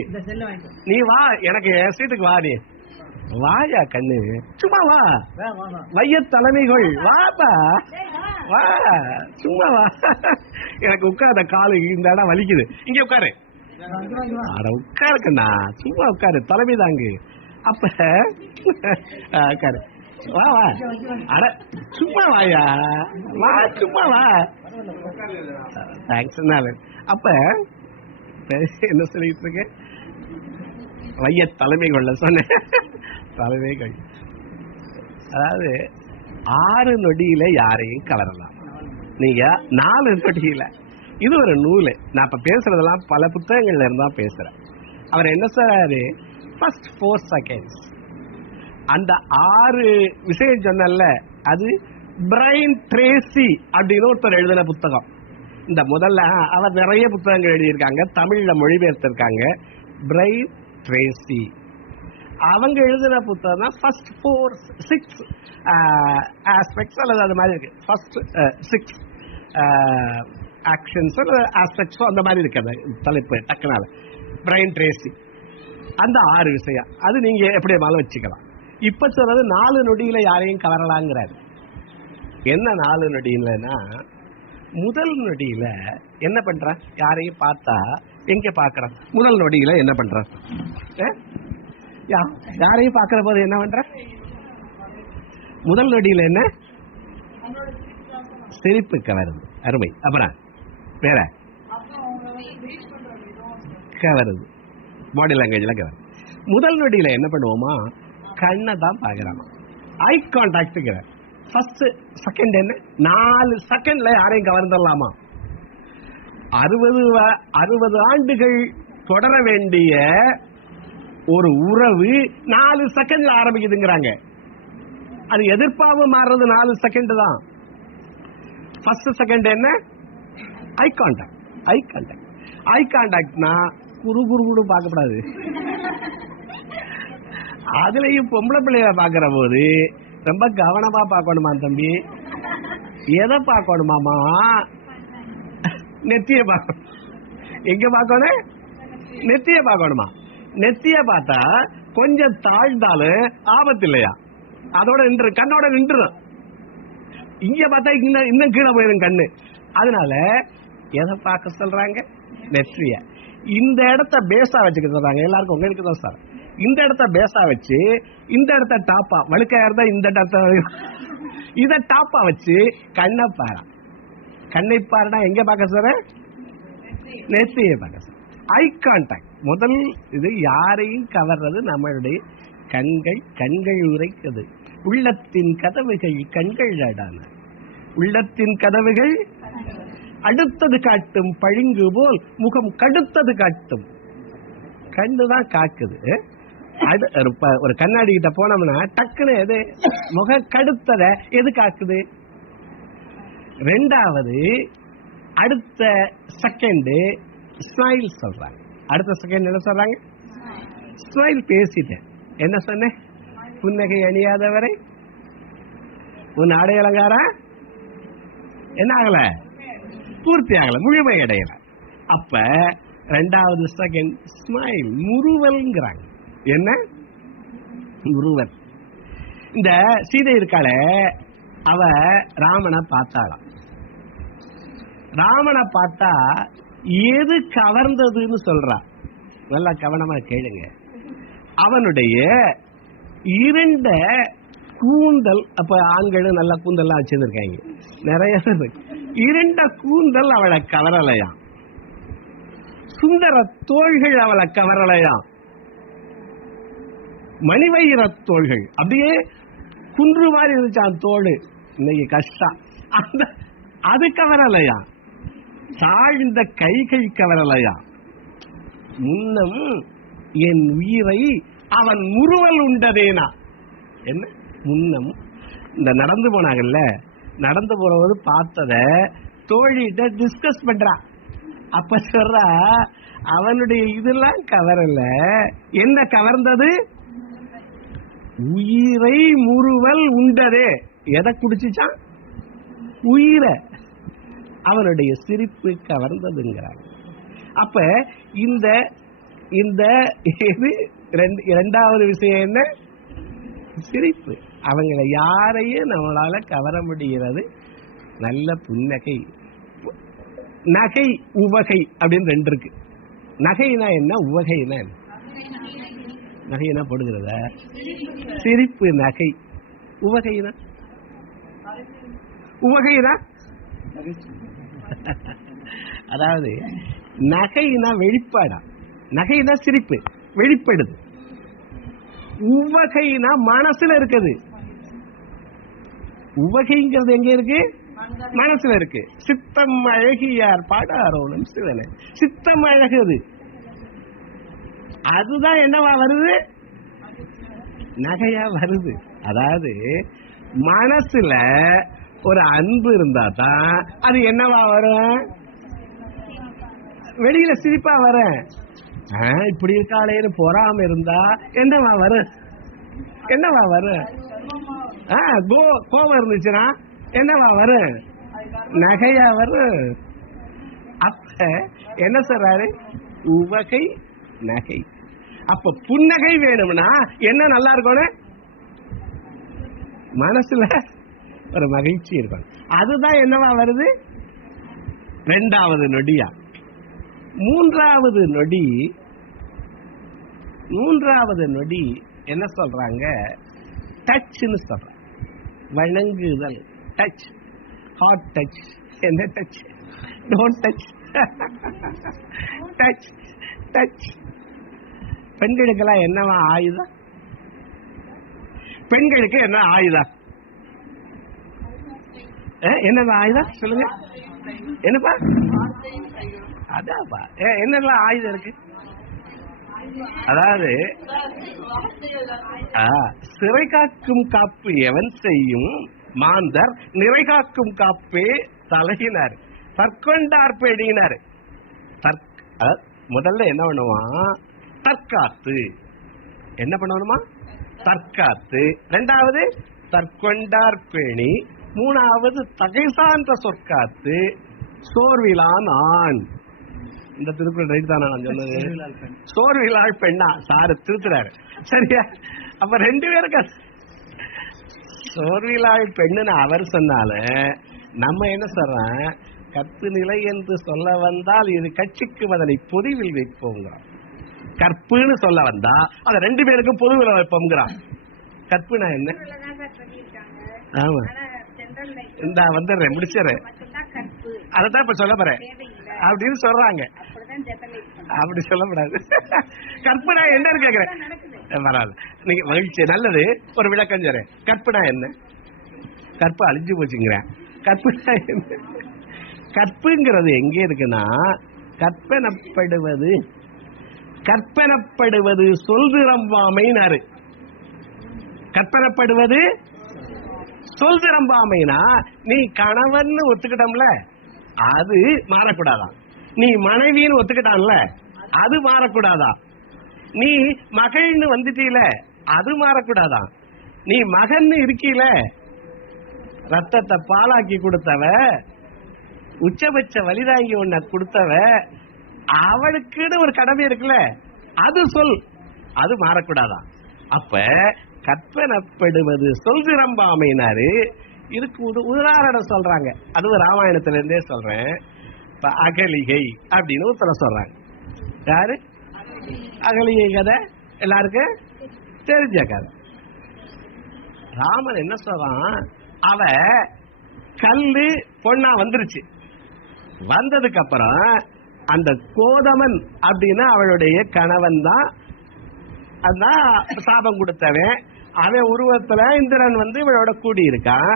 நீ வா, எனக்கு என் சீட்டுக்கு வா. நீ வாயா கண்ணு, சும்மா வா. வைய தலைமைகள் வாப்பா, வா, சும்மா வா. எனக்கு உட்கார காலு இந்த இடம் வலிக்குது. இங்க உட்காரு. அட உட்காருக்கண்ணா, சும்மா உட்காரு, தலைமை தாங்கு. அப்ப உட்காரு, வா வா. அட சும்மா வாயா, வா, சும்மா வா. தேங்க்ஸ். அப்ப என்ன சொல்லிட்டு இருக்க? வைய தலைமைகள்ல சொன்ன தலைமைகள். அதாவது 6 நொடியில யாரையும் கவரலாம். நீங்க 4 நொடியில. இது ஒரு நூல். நான் இப்ப பேசுறதெல்லாம் பல புத்தகங்கள்ல இருந்தா பேசுறேன். அவர் என்ன சொல்றாரு? First 4 seconds. அந்த 6 விஷயம் சொன்னல, அது பிரைன் ட்ரேசி அப்படின்னு ஒருத்தர் எழுதின புத்தகம். இந்த முதல்ல அவர் நிறைய புத்தகங்கள் எழுதியிருக்காங்க, தமிழ்ல மொழிபெயர்த்திருக்காங்க. பிரைன் ட்ரேசி அவங்க எழுதின புத்தகம் தான் ஃபர்ஸ்ட் 6 ஆஸ்பெக்ட்ஸ் அல்லது அது மாதிரி இருக்கு. ஃபர்ஸ்ட் 6 ஆக்ஷன்ஸ் ஆஸ்பெக்ட்ஸோ அந்த மாதிரி இருக்கு. அந்த தலைப்பு டக்குனால பிரைன் ட்ரேசி. அந்த 6 விஷயம் அது நீங்க எப்படி வேணாலும் வச்சுக்கலாம். இப்ப சொல்றது 4 நொடியில யாரையும் கவரலாங்கிறாரு. என்ன 4 நொடியிலன்னா, முதல் நொடியில என்ன பண்ற? யாரையும் பார்த்தா எங்க பாக்குற? முதல் நொடியில என்ன பண்ற? யாரையும் பாக்குற போது என்ன பண்ற? முதல் நொடியில என்ன? சிரிப்பு கவருது. அருமை. அப்புறம் வேற கவருது, பாடி லாங்குவேஜ்ல கவருது. முதல் நொடியில என்ன பண்ணுவோமா? கண்ணை தான் பாக்குறாமா. Eye contact. ஃபர்ஸ்ட் செகண்ட் என்ன? 4 செகண்ட்ல யாரையும் கவர்ந்துடலாமா? 60 ஆண்டுகள் தொடர வேண்டிய ஒரு உறவு 4 செகண்ட்ல ஆரம்பிக்குதுங்கிறாங்க. அது எதிர்ப்பாக மாறுறது 4 செகண்ட் தான். ஃபர்ஸ்ட் செகண்ட் என்ன? Eye contact. ஐ கான்டாக்ட்னா குறு குறு பார்க்கப்படாது. அதுலயும் பொம்பளை பிள்ளைய பாக்குற போது ரொம்ப கவனமா பார்க்கணுமா தம்பி? எதை பார்க்கணுமாமா? நெத்திய பார்க்கணும். எங்க பார்க்கணும்? நெத்திய பார்க்கணுமா? நெத்திய பார்த்தா கொஞ்சம் தாழ்ந்தாலும் ஆபத்து இல்லையா? அதோட நின்று கண்ணோட நின்றுடும். இங்க பார்த்தா இன்னும் கீழே போயிடும் கண்ணு. அதனால எதை பார்க்க சொல்றாங்க? நெற்றிய. இந்த இடத்த பேஸா வச்சுக்க சொல்றாங்க. எல்லாருக்கும் உங்களுக்கு தான் சார். இந்த இடத்த பேஸா வச்சு, இந்த இடத்த டாப்பா, வழுக்கையா இருந்தா இந்த இடத்த இத டாப்பா வச்சு கண்ணை பாரா. கண்ணை பாருனா எங்க பார்க்க சார்? நெத்தியை பார்க்க சார். ஐ கான்டாக்ட் முதல். இது யாரையும் கவர்றது நம்மளுடைய கண்கள் உரைக்குது. உள்ளத்தின் கதவுகள் கண்கள் அடான. உள்ளத்தின் கதவுகள் அடுத்தது காட்டும் பளிங்கு போல் முகம் கடுத்தது காட்டும். கண்ணுதான் காக்குது. ஒரு கண்ணாடி கிட்ட போனோம்னா டக்குன்னு எது முக கடுத்தத எது காக்குது? ரெண்டாவது அடுத்த செகண்ட் ஸ்மைல் சொல்றாங்க. அடுத்த செகண்ட் என்ன சொல்றாங்க? ஸ்மைல். பேசிட்டேன். என்ன சொன்னேன்? புன்னகை அணியாதவரை உன் ஆடை அலங்காரம் என்ன ஆகல? பூர்த்தி ஆகல, முழுமை அடையல. அப்ப ரெண்டாவது செகண்ட் ஸ்மைல், முறுவல்ங்கிறாங்க. என்ன முறுவல்? இந்த சீதை இருக்காள, அவ ராமனை பார்த்தாளாம். ராமனை பார்த்தா எது கவர்ந்ததுன்னு சொல்றா. நல்லா கவனமா கேளுங்க. அவனுடைய இருண்ட கூந்தல். அப்ப ஆண்களும் நல்ல கூந்தல்லாம் வச்சிருக்காங்க நிறைய. இருண்ட கூந்தல் அவளை கவரலையாம். சுந்தர தோள்கள் அவளை கவரலையாம். மணிவயிர தோள்கள் அப்படியே குன்று மாதிரி இருந்துச்சான் தோடு. இன்னைக்கு கஷ்டம். அது கவரலையா. தாழ்ந்த கைகள் கவரலையா. முன்னம் என் உயிரை அவன் முறுவல் உண்டதேனா. என்ன முன்னம்? இந்த நடந்து போனாங்கல்ல, நடந்து போறவது பார்த்தத தோழிட்ட டிஸ்கஸ் பண்றா. அப்ப சொல்றா, அவனுடைய இதெல்லாம் கவரல, என்ன கவர்ந்தது? உயிரை முறுவல் உண்டதே. எதை குடிச்சுச்சான்? உயிரை. அவனுடைய சிரிப்பு கவர்ந்ததுங்கிறாங்க. அப்ப இந்த இந்த இரண்டாவது விஷயம் என்ன? சிரிப்பு. அவங்களை யாரையும் நம்மளால கவர முடிகிறது. நல்ல புன்னகை. நகை உவகை அப்படின்னு ரெண்டு இருக்கு. நகைனா என்ன, உவகைனா என்ன? நகைனா போடுகிறதா? சிரிப்பு நகை. உவகைனா உவகைனா அதாவது நகைனா வெளிப்பாடா. நகைனா சிரிப்பு வெளிப்படுது. உவகைனா மனசுல இருக்குது. உவகைங்கிறது எங்க இருக்கு? மனசுல இருக்கு. சித்தம் அழகியார் பாடாரோனும் சிவனை. சித்தம் அழகுது. அதுதான் என்னவா வருது? நகையா வருது. அதாவது மனசுல ஒரு அன்பு இருந்தா தான் அது என்னவா வரும்? வெளியில சிரிப்பா வரும். இப்படி இருக்காளேன்னு பொறாம இருந்தா என்னவா வரும்? என்னவா வரும்? கோபம் இருந்துச்சுன்னா என்னவா வரும்? நகையா வரும். அப்ப என்ன சொல்றாரு? உவகை நகை. அப்ப புன்னகை வேணும்னா என்ன நல்லா இருக்கணும்? மனசுல ஒரு மகிழ்ச்சி இருக்கும். அதுதான் என்னவா வருது? ரெண்டாவது நொடியா. மூன்றாவது நொடி என்ன சொல்றாங்க? டச்னு சொல்றாங்க. வணங்குதல். டச். Hot touch. என்ன touch? Don't touch. Touch touch. பெண்களுக்கெல்லாம் என்னவா ஆயுதம்? பெண்களுக்கு என்ன ஆயுதம்? என்னவா ஆயுதம் சொல்லுங்க. என்னப்பா? அதாப்பா. என்னெல்லாம் ஆயுதம் இருக்கு? அதாவது சிறை காக்கும் காப்பு எவன் செய்யும் மாந்தர் நிறை காக்கும் காப்பே தலையினார் தற்கொண்டார் பேடினார். முதல்ல என்ன பண்ணுவான்? தற்காத்து. என்ன பண்ணணுமா? தற்காத்து. இரண்டாவது தற்கொண்டார் பேணி. மூணாவது தகை சான்ற சொற்காத்து. சோர்விலான் ஆண். இந்த திருக்குறள் ரைட் தானே நான் சொன்னது? சோர்விலாள் பெண்ணா சாரு திருத்துறாரு. சரியா? அப்ப ரெண்டு பேருக்கு சோர்விலாள் பெண்ணுன்னு அவர் சொன்னாலும் நம்ம என்ன சொல்றோம்? கற்பு நிலை என்று சொல்ல வந்தால் இது கட்சிக்கு அதனை பொதுவில் வைப்போங்க. கற்புன்னு சொல்ல வந்தா அத ரெண்டு பேருக்கும் பொதுவில் வைப்போங்கிறான். கற்புனா என்ன? ஆமா, இந்த வந்துடுறேன், முடிச்சிடறேன். அதத்தான் இப்ப சொல்ல போறேன் அப்படின்னு சொல்றாங்க. அப்படி சொல்லக்கூடாது. கற்பனா என்ன கேக்குறேன் வராது. நீங்க மகிழ்ச்சி நல்லது. ஒரு விளக்கம் சொல்றேன். கற்பனா என்ன? கற்பு அழிஞ்சு போச்சுங்கிறேன். கற்பனா என்ன? கற்புங்கிறது எங்க இருக்குன்னா கற்பனப்படுவது. கற்பனப்படுவது சொல்திறம்பாமைனாரு. கற்பனப்படுவது சொல் திறம்பாமைனா நீ கணவன் ஒத்துக்கிட்டோம்ல, அது மாறக்கூடாதான். நீ மனைவின்னு ஒத்துக்கிட்டான்ல, அது மாறக்கூடாதா. நீ மகள்னு வந்துட்டீல, அது மாறக்கூடாதான். நீ மகன் இருக்கீல, ரத்தத்தை பாலாக்கி கொடுத்தவ, உச்சபட்ச வலிதாங்கி ஒன்ன கொடுத்தவ, அவளுக்குன்னு ஒரு கடமை இருக்குல்ல, அது சொல், அது மாறக்கூடாதான். அப்ப கற்பனப்படுவது சொல் திறம்பாமைனாரு. இதுக்கு உதாரணம் சொல்றாங்க, அது ராமாயணத்துல இருந்தே சொல்றேன். அகலிகை அப்படின்னு ஒருத்தர சொல்றாங்க. யாரு? அகலிகை கதை எல்லாருக்கும் தெரிஞ்ச கதை. ராமன் என்ன சொல்றான், அவ கல்லு பொண்ணா வந்துருச்சு. வந்ததுக்கு அப்புறம் அந்த கோதமன் அப்படின்னா அவளுடைய கணவன் தான், அதான் சாபம் கொடுத்தவன். அவன் உருவத்துல இந்திரன் வந்து இவளோட கூடி இருக்கான்.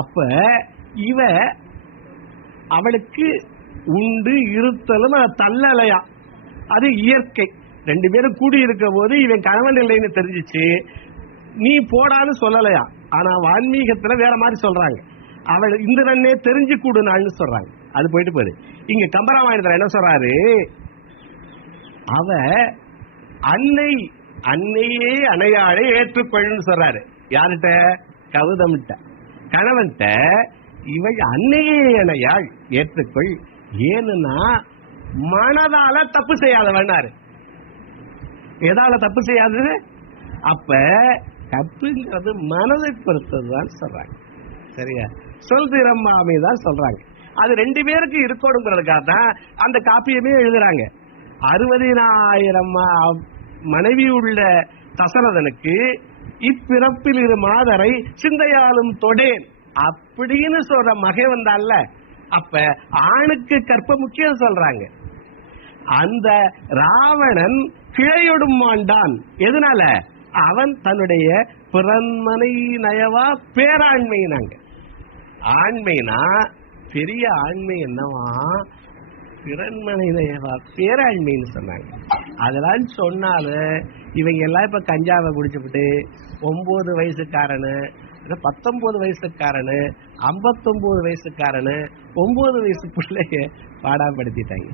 அப்ப இவ அவளுக்கு உண்டு இருத்தலும் தள்ளலையா, அது இயற்கை. ரெண்டு பேரும் கூடி இருக்க போது இவன் கணவன் இல்லைன்னு தெரிஞ்சிச்சு, நீ போடான்னு சொல்லலையா. ஆனா வான்மீகத்துல வேற மாதிரி சொல்றாங்க, அவள் இந்திரனே தெரிஞ்சு கூடுனாள்னு சொல்றாங்க. அது போயிட்டு போகுது. இங்க கம்பராமாயணத்துல என்ன சொல்றாரு, அவ அன்னை அன்னையே அணையாளை ஏற்றுக்கொள்னு சொல்றாரு. யார்கிட்ட? கௌதமிட்ட. கணவன்கிட்ட இவள் அன்னையே அணையாள் ஏற்றுக்கொள். ஏன்னா மனதால தப்பு செய்யாதவனாரு. எதால தப்பு செய்யாதது? அப்ப தப்புங்கிறது மனதை பொறுத்ததுதான் சொல்றாங்க. சரியா? சொல் திறம்பாமை தான் சொல்றாங்க. அது ரெண்டு பேருக்கு இருக்கணுங்கிறதுக்காக தான் அந்த காப்பியமே எழுதுறாங்க. 60,000 மனைவி உள்ள தசரதனுக்கு இப்பிறப்பில் இரு மாதரை சிந்தையாலும் தொடேன் அப்படின்னு சொல்ற மகை வந்தால, அப்ப ஆணுக்கு கற்ப முக்கியம் சொல்றாங்க. அந்த ராவணன் கிளையொடும் மாண்டான். எதனால? அவன் தன்னுடைய பிறன்மனை நயவா பேராண்மைனாங்க. ஆண்மைனா பெரிய ஆண்மை என்னவா? பிறன்மனை நயவா பேராண்மைன்னு சொன்னாங்க. அதெல்லாம் சொன்னாலும் இவங்க எல்லாம் இப்ப கஞ்சாவை குடிச்சுட்டு 9 வயசுக்காரனு, 19 வயசுக்காரனு, 59 வயசுக்காரனு, 9 வயசு பிள்ளைய பாடாப்படுத்திட்டாங்க.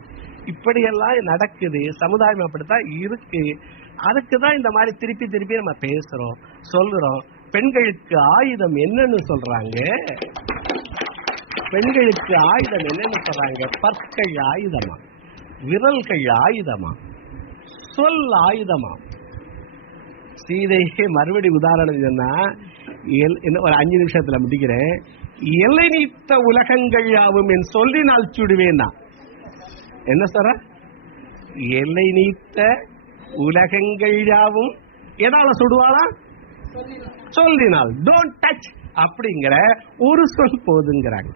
இப்படியெல்லாம் நடக்குது. சமுதாயம் அப்படித்தான் இருக்கு. அதுக்குதான் இந்த மாதிரி திருப்பி திருப்பி நம்ம பேசுறோம், சொல்லுறோம். பெண்களுக்கு ஆயுதம் என்னன்னு சொல்றாங்க? பெண்களுக்கு ஆயுதம் என்னன்னு சொல்றாங்க? பற்கள் ஆயுதமா, விரல்கள் ஆயுதமா, சொல் ஆயுதமா. சீதையே மறுபடி உதாரணம் சொன்னா, ஒரு 5 நிமிஷத்துல முடிக்கிறேன். எல்லை நீத்த உலகங்கள் யாவும் என் சொல்லினால் சுடுவேன். என்ன சொல்ற? எல்லை நீத்த உலகங்கள் யாவும் எதால சுடுவாளா? சொல்லினால். டோன்ட் டச் அப்படிங்கிற ஒரு சொல் போதுங்கிறாங்க.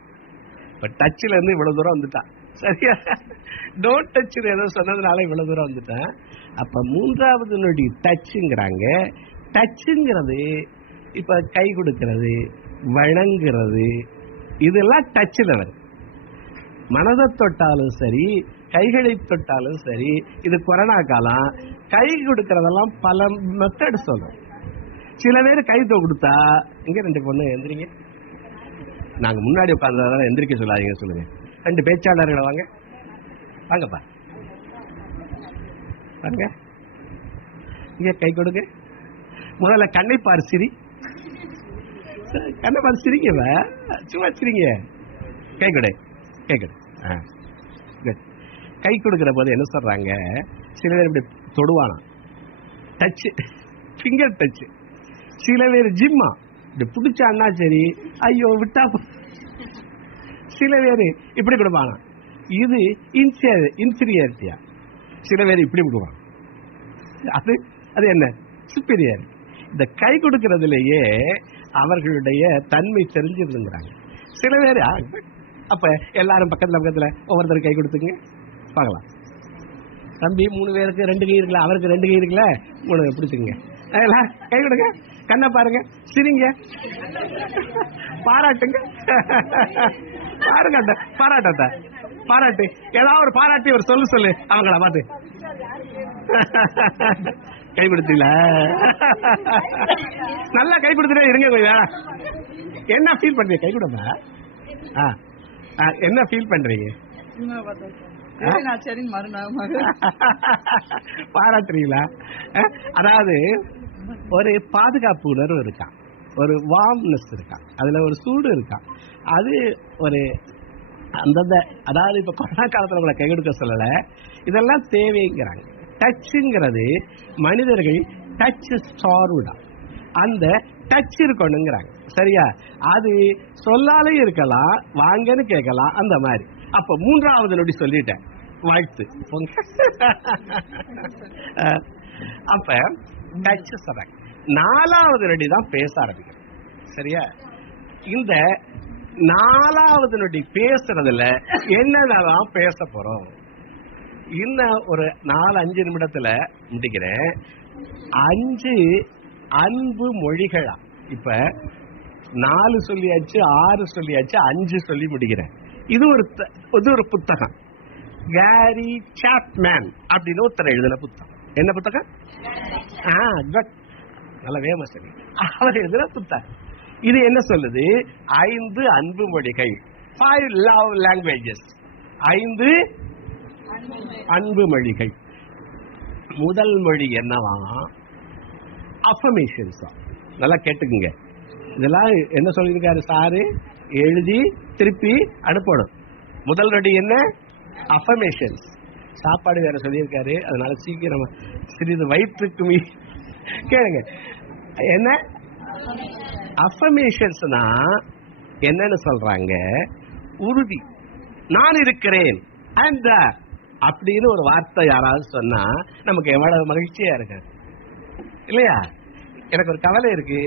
இப்ப டச்ல இருந்து இவ்வளவு தூரம் வந்துட்டான். சரியா? டோன்ட் டச் ஏதோ சொன்னதுனால இவ்வளவு தூரம் வந்துட்டேன். அப்ப 3வது நொடி டச்சுங்கிறாங்க. டச்சுங்கிறது இப்ப கை கொடுக்கிறது, வணங்குறது, இதெல்லாம் டச்சில் வரும். மனதை தொட்டாலும் சரி, கைகளை தொட்டாலும் சரி. இது கொரோனா காலம். கை கொடுக்கறதெல்லாம் பல மெத்தட் சொல்றோம். சில பேர் கை கொடுத்தா, இங்க 2 பொண்ணு எந்திரிங்க, நாங்க முன்னாடி உட்கார்ந்ததால எந்திரிக்க சொல்லாதீங்க சொல்லுங்க. 2 பேச்சாளர்களை வாங்க, வாங்கப்பா வாங்க, இங்க கை கொடுங்க. முதல்ல கண்ணை பாரு, சிரி, கண்ணை பாரு, சிரிங்க, சும்மா சிரிங்க. கை கொடு, கை கொடு. கை கொடுக்கிற போது என்ன சொல்றாங்க, சில பேர் இப்படி தொடுவானா, டச், ஃபிங்கர் டச். சில பேர் ஜிம்மா இப்படி பிடிச்சான்னா சரி, ஐயோ விட்டா. சில பேர் இப்படி கொடுப்பானா, இது இன்ஃபீரியாரிட்டியா. சில பேர் இப்படி கொடுப்பான், அது அது என்ன சுப்பீரியர். இந்த கை கொடுக்கறதுலயே அவர்களுடைய தன்மை தெரிஞ்சிருந்துங்கிறாங்க. சில பேர் அப்ப எல்லாரும் பக்கத்துல பக்கத்துல ஒவ்வொருத்தரும் கை கொடுத்துங்க பார்க்கலாம். தம்பி 3 பேருக்கு 2 கை இருக்குல்ல, அவருக்கு 2 கை இருக்குல்ல, 3 பிடிச்சுங்க. கை கொடுங்க, கண்ணை பாருங்க, சிரிங்க, பாராட்டுங்க, பாருங்க, பாராட்டத்தை பாராட்டு, ஏதாவது ஒரு பாராட்டி ஒரு சொல்லு அவங்கள பார்த்து. கை கொடுத்தீங்களா? நல்லா கை கொடுத்துட்டே இருங்க கொஞ்சம். என்ன ஃபீல் பண்றீங்க? கை கொடுங்க. என்ன ஃபீல் பண்றீங்க? பாராட்டுறீங்களா? அதாவது ஒரு பாதுகாப்பு உணர்வு இருக்கா, ஒரு வார்ம்னஸ் இருக்கா, அதுல ஒரு சூடு இருக்கா. அது ஒரு அந்தந்த, அதாவது இப்ப கொரோனா காலத்துல உங்களை கை கொடுக்க சொல்லல, இதெல்லாம் தேவைங்கிறாங்க. டச்சுங்கிறது மனிதர்கள் டச் ஸ்டார்வுடா, அந்த டச் இருக்கணுங்கிறாங்க. சரியா? அது சொல்லாலே இருக்கலாம், வாங்கன்னு கேட்கலாம், அந்த மாதிரி. அப்ப மூன்றாவது நொடி சொல்லிட்டேன், வாழ்த்து. அப்ப டச் சொல்றாங்க. நாலாவது நொடி தான் பேச ஆரம்பிக்கிறோம். சரியா? இந்த நாலாவது நொடி பேசுறதுல என்னென்னலாம் பேச போறோம், இன்னும் ஒரு 4-5 நிமிடத்துல முடிக்கிறேன். 5 அன்பு மொழிகளா. இப்ப 4 சொல்லியாச்சு, 6 சொல்லியாச்சு, 5 சொல்லி முடிக்கிறேன். இது ஒரு புத்தகம், கேரி சாப்மேன் அப்படின்னு ஒருத்தர் எழுதின புத்தகம். என்ன புத்தகம்? நல்ல வேமஸ். அவர் எழுதின புத்தகம். இது என்ன சொல்லுது? 5 அன்பு மொழிகள், 5 லவ் லாங்குவேஜஸ், 5 அன்பு மொழிகள். முதல் மொழி என்னவா? அஃபர்மேஷன்ஸ். நல்லா கேட்டுக்குங்க. இதெல்லாம் என்ன சொல்லியிருக்காரு சாரு? எழுதி திருப்பி அனுப்பணும். முதல் நொடி என்ன? அஃபர்மேஷன்ஸ். சாப்பாடு வேற சொல்லியிருக்காரு, அதனால சீக்கிரம் சிறிது வயிற்றுக்கு கேளுங்க. என்ன அஃபர்மேஷன்ஸ்னா என்னன்னு சொல்றாங்க? உறுதி. நான் இருக்கிறேன் அந்த அப்படின்னு ஒரு வார்த்தை யாராவது சொன்னா நமக்கு எவ்வளவு மகிழ்ச்சியா இருக்கு இல்லையா? எனக்கு ஒரு கவலை இருக்கு,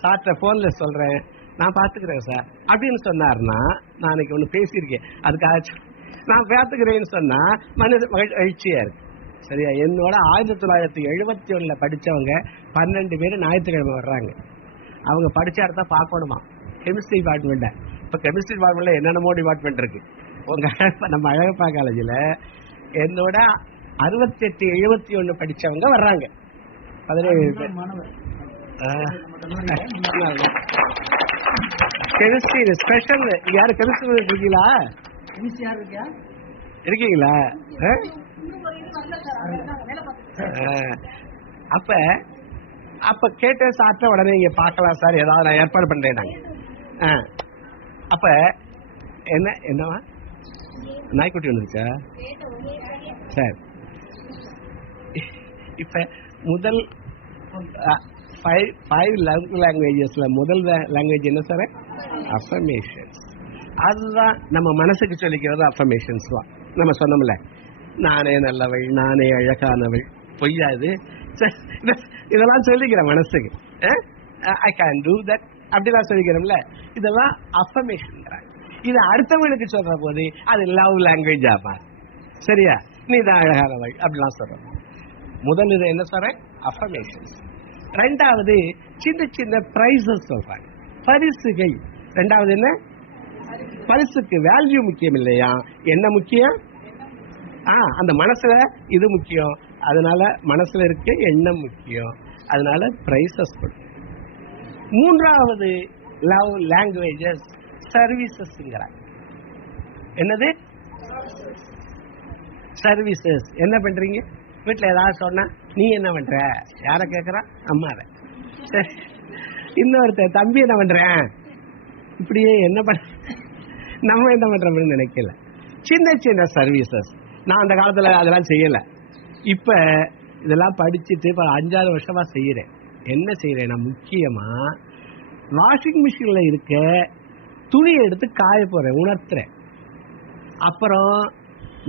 சார்ட்ட போன்ல சொல்றேன், நான் பாத்துக்கிறேன் சார் அப்படின்னு சொன்னார்னா, நான் அன்னைக்கு ஒண்ணு பேசியிருக்கேன், அதுக்காக நான் பாத்துக்கிறேன்னு சொன்னா மகிழ்ச்சியா இருக்கு. சரியா? என்னோட 1971 படிச்சவங்க 12 பேர் ஞாயிற்றுக்கிழமை வர்றாங்க. அவங்க படிச்ச இடத்த பார்க்கணுமா, கெமிஸ்ட்ரி டிபார்ட்மெண்ட். இப்ப கெமிஸ்ட்ரி டிபார்ட்மெண்ட்ல என்னென்னமோ டிபார்ட்மெண்ட் இருக்கு. உங்க நம்ம அழகப்பா காலேஜ்ல என்னோட 68-71 படிச்சவங்க வர்றாங்க. 17 கெமிஸ்ட்ரி ஸ்பெஷல். யாரு கெமிஸ்ட்ரி இருக்கீங்களா? இருக்கீங்களா? அப்ப கேட்ட சாப்பிட்ட உடனே இங்க பாக்கலாம் சார், ஏதாவது நான் ஏற்பாடு பண்றேன் நாங்க. அப்ப என்னவா நாய்க்குட்டி வந்துருச்சா? சரி. இப்ப முதல் 5 லவ் லாங்குவேஜஸ்ல முதல் லாங்குவேஜ் என்ன சார்? அஃபர்மேஷன்ஸ். அதுதான் நம்ம மனசுக்கு சொல்லிக்கிறது. அஃபர்மேஷன்ஸ் தான் நம்ம சொன்னோம்ல, நானே நல்லவள், நானே அழகானவள், பொய்யாது, இதெல்லாம் சொல்லிக்கிறேன் மனசுக்கு. ஐ கேன் டூ தட் அப்படிலாம் சொல்லிக்கிறோம்ல, இதெல்லாம் அஃபர்மேஷன். இது அடுத்தவங்களுக்கு சொல்ற போது அது லவ் லாங்குவேஜ் ஆமா. சரியா? நீ தான் அழகானவள் அப்படிலாம் சொல்றோம். முதல் இது என்ன சொல்ற? அஃபர்மேஷன்ஸ். ரெண்டாவது சின்ன சின்ன பிரைசஸ் சொல்றாங்க, பரிசுகள். ரெண்டாவது என்ன? பரிசுக்கு வேல்யூ முக்கியம் இல்லையா, என்ன முக்கியம்? அந்த மனசுல இது முக்கியம், அதனால மனசுல இருக்க எண்ணம் முக்கியம், அதனால பிரைசஸ். மூன்றாவது லவ் லாங்குவேஜஸ் சர்வீசஸ். என்னது? சர்வீசஸ். என்ன பண்றீங்க வீட்டுல? ஏதாவது சொன்னா நீ என்ன பண்ற? யார கேக்குறா? அம்மாவை. இன்னொருத்த தம்பி என்ன பண்றேன்? இப்படியே என்ன பண்ற, நம்ம என்ன பண்றோம்னு நினைக்கல. சின்ன சின்ன சர்வீசஸ். நான் அந்த காலத்துல அதெல்லாம் செய்யல. இப்ப இதெல்லாம் படிச்சுட்டு 5-6 வருஷமா செய்யறேன். என்ன செய்யறேன்? நான் முக்கியமா வாஷிங் மிஷின்ல இருக்க துணியை எடுத்து காய போறேன், உணர்த்துறேன். அப்புறம்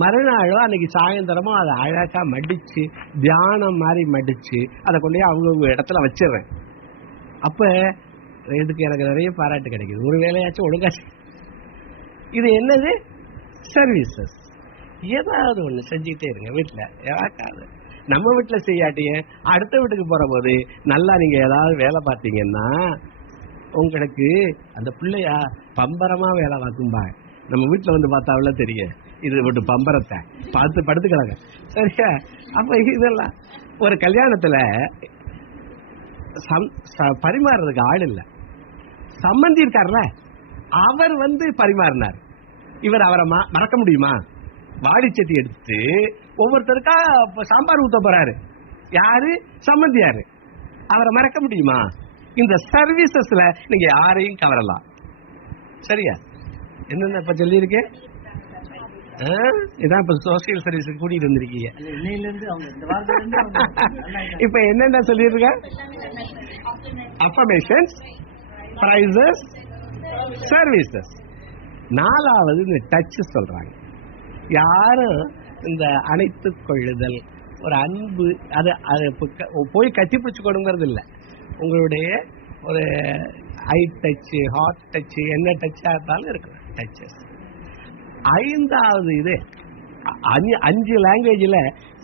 மறுநாளோ அன்னைக்கு சாயந்தரமோ அதை அழகா மடிச்சு தியானம் மாதிரி மடிச்சு அதை கொண்டு அவங்க இடத்துல வச்சிடுறேன். அப்ப இதுக்கு எனக்கு நிறைய பாராட்டு கிடைக்குது. ஒரு வேலையாச்சும் ஒழுங்கா. இது என்னது? சர்வீசஸ். ஏதாவது ஒண்ணு செஞ்சுக்கிட்டே இருங்க வீட்டுல. யாருக்காவது நம்ம வீட்டுல செய்யாட்டிய அடுத்த வீட்டுக்கு போற போது நல்லா நீங்க ஏதாவது வேலை பார்த்தீங்கன்னா உங்களுக்கு அந்த பிள்ளையா பம்பரமா வேலை பார்க்கும்பா. நம்ம வீட்டுல வந்து பார்த்தாவில தெரியும், இது விட்டு பம்பரத்தை பார்த்து படுத்துக்கிறாங்க. சரியா? அப்ப இதெல்லாம் ஒரு கல்யாணத்துல பரிமாறுறதுக்கு ஆள் இல்லை, சம்பந்தி இருக்கார்ல, அவர் பரிமாறினார். இவர் அவரை மறக்க முடியுமா? வாடிச்சட்டி எடுத்து ஒவ்வொருத்தருக்கா சாம்பார் ஊத்த போறாரு. யாரு? சம்பந்தி. யாரு? அவரை மறக்க முடியுமா? இந்த சர்வீசஸ்ல நீங்க யாரையும் கவரலாம். சரியா? என்னென்ன இப்ப சொல்லி இருக்கேன்? இதான் இப்ப சோசியல் சர்வீஸ் கூட்டிட்டு வந்திருக்கீங்க. இப்ப என்னென்ன சொல்லிருக்க? Affirmations, prices, services. நாலாவது இந்த டச் சொல்றாங்க. யாரும் இந்த அணைத்துக் கொள்ளுதல், ஒரு அன்பு, அது போய் கட்டி பிடிச்சு கொடுங்கிறது இல்லை. உங்களுடைய ஒரு ஐ டச், ஹார்ட் டச், என்ன டச்சா இருந்தாலும் இருக்கு டச்சஸ். ஐந்தாவது இது 5 லாங்குவேஜ்ல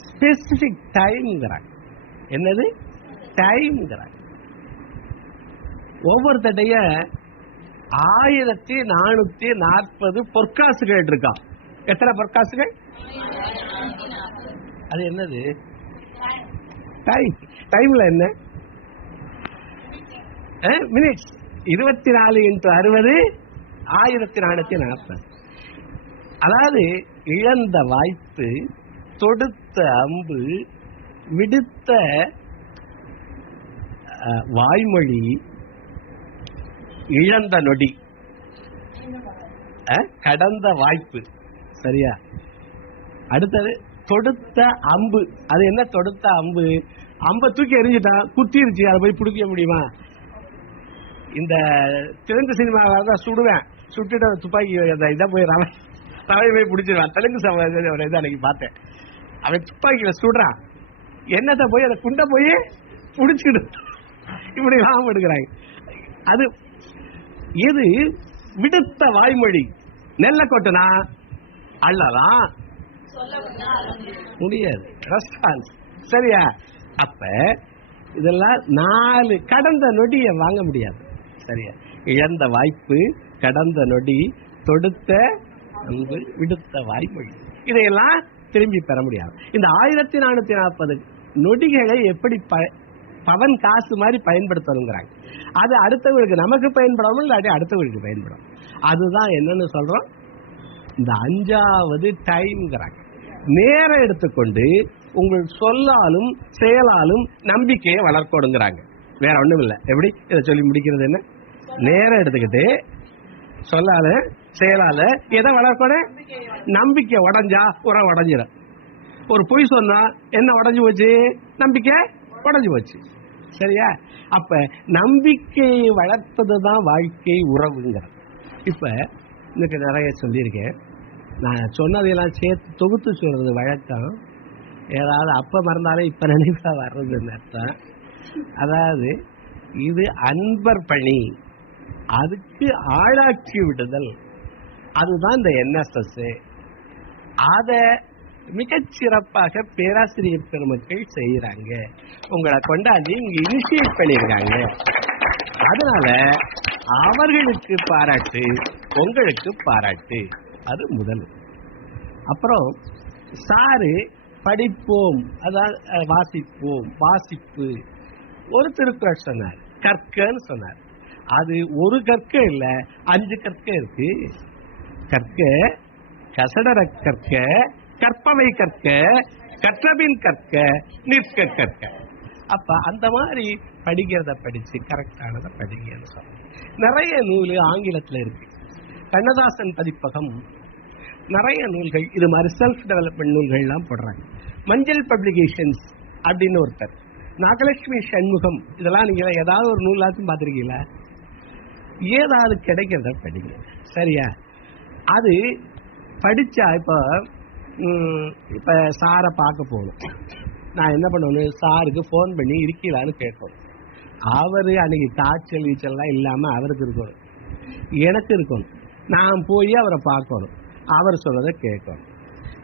ஸ்பெசிபிக் டைம்ங்கிறாங்க. என்னது? டைம்ங்கிறாங்க. ஒவ்வொருத்தடைய 1440 பொற்காசுகள் இருக்கா. எத்தனை பொற்காசுகள்? அது என்னது? டைம். டைம்ல என்ன? மினிட்ஸ். 24 × 60 1440. அதாவது இழந்த வாய்ப்பு, தொடுத்த அம்பு, விடுத்த வாய்மொழி, இழந்த நொடி, கடந்த வாய்ப்பு. சரியா? அடுத்தது தொடுத்த அம்பு. அது என்ன? தொடுத்த அம்பு, அம்பை தூக்கி எரிஞ்சுட்டான், குத்திருச்சு, அதை போய் பிடிக்க முடியுமா? இந்த தெலுங்கு சினிமாவை தான் சுடுவேன், சுட்டுட்டு துப்பாக்கி இதை போய் ரவை போய் பிடிச்சிருவான். தெலுங்கு இதை அன்னைக்கு பார்த்தேன். அவன் துப்பாக்கியில சுடுறான், என்னத்தை போய் அதை குண்டை போய் பிடிச்சிடு, இப்படி வாங்க எடுக்கிறாங்க. அது எது? விடுத்த வாய்மொழி. நெல்ல கொட்டுனா அள்ளலாம், முடியாது. ரெஸ்பான்ஸ். சரியா? அப்ப இதெல்லாம் 4 கடந்த நொடியை வாங்க முடியாது. சரியா? இழந்த வாய்ப்பு, கடந்த நொடி, தொடுத்த அன்பு, விடுத்த வாய்மொழி, இதையெல்லாம் திரும்பி பெற முடியாது. இந்த 1440 நொடிகளை எப்படி பவன் காசு மாதிரி பயன்படுத்தணுங்கிறாங்க. அது அடுத்தவங்களுக்கு நமக்கு பயன்படாமல் இல்லாட்டி அடுத்தவங்களுக்கு பயன்படும். அதுதான் என்னன்னு சொல்றோம், இந்த 5வது டைம்ங்கிறாங்க. நேரம் எடுத்துக்கொண்டு உங்கள் சொல்லாலும் செயலாலும் நம்பிக்கையை வளர்க்கணுங்கிறாங்க. வேற ஒண்ணும் இல்லை. எப்படி இதை சொல்லி முடிக்கிறது? என்ன? நேரம் எடுத்துக்கிட்டு சொல்லால செயலால எதை வளர்க்கணும்? நம்பிக்கை. உடஞ்சா உரம் உடஞ்சிடும். ஒரு பொய் சொன்னா என்ன உடஞ்சு போச்சு? நம்பிக்கை உடஞ்சு போச்சு. சரியா? அப்ப நம்பிக்கையை வளர்ப்பதுதான் வாழ்க்கை உறவுங்கிறது. இப்ப இன்னைக்கு நிறைய சொல்லியிருக்கேன். நான் சொன்னதையெல்லாம் சேர்த்து தொகுத்து சொல்றது வழக்கம். ஏதாவது அப்ப மறந்தாலே இப்ப நினைப்பா வர்றதுன்னு அர்த்தம். அதாவது இது அன்பர் பணி, அதுக்கு ஆளாக்கி விடுதல், அதுதான் இந்த NSS. அத மிகச்சிறப்பாக பேராசிரியர் பெருமக்கள் செய்யறாங்க. உங்களை கொண்டாடி இங்க இனிஷியேட் பண்ணிருக்காங்க. அதனால அவர்களுக்கு பாராட்டு, உங்களுக்கு பாராட்டு. அது முதல். அப்புறம் சாரு படிப்போம், அதாவது வாசிப்போம், வாசிப்பு. ஒரு திருக்குறள் சொன்னார், கற்கன்னு சொன்னார். அது ஒரு கற்க இல்ல, 5 கற்க இருக்கு. கற்க, கசடர கற்க, கற்பவை கற்க, கற்றபின் கற்க, நிற்க கற்க. அப்ப அந்த மாதிரி படிக்கிறத படிச்சு கரெக்டானதை படிங்கன்னு சொல்ல. நிறைய நூல் ஆங்கிலத்துல இருக்கு. கண்ணதாசன் பதிப்பகம் நிறைய நூல்கள் இது மாதிரி செல்ஃப் டெவலப்மெண்ட் நூல்கள் எல்லாம் போடுறாங்க. மஞ்சள் பப்ளிகேஷன்ஸ் அப்படின்னு ஒருத்தர், நாகலட்சுமி சண்முகம், இதெல்லாம் நீங்க ஏதாவது ஒரு நூலாச்சும் பார்த்திருக்கீங்களா? ஏதாவது கிடைக்கிறத படிங்க. சரியா? அது படிச்சா இப்ப சாரை பார்க்க போகணும். நான் என்ன பண்ணணும்? சாருக்கு போன் பண்ணி இருக்கீங்களான்னு கேட்கணும். அவரு அன்னைக்கு காய்ச்சல் வீச்சல்லாம் இல்லாம அவருக்கு இருக்கணும், எனக்கு இருக்கணும். நான் போய் அவரை பார்க்கணும், அவர் சொன்னதை கேட்கணும்.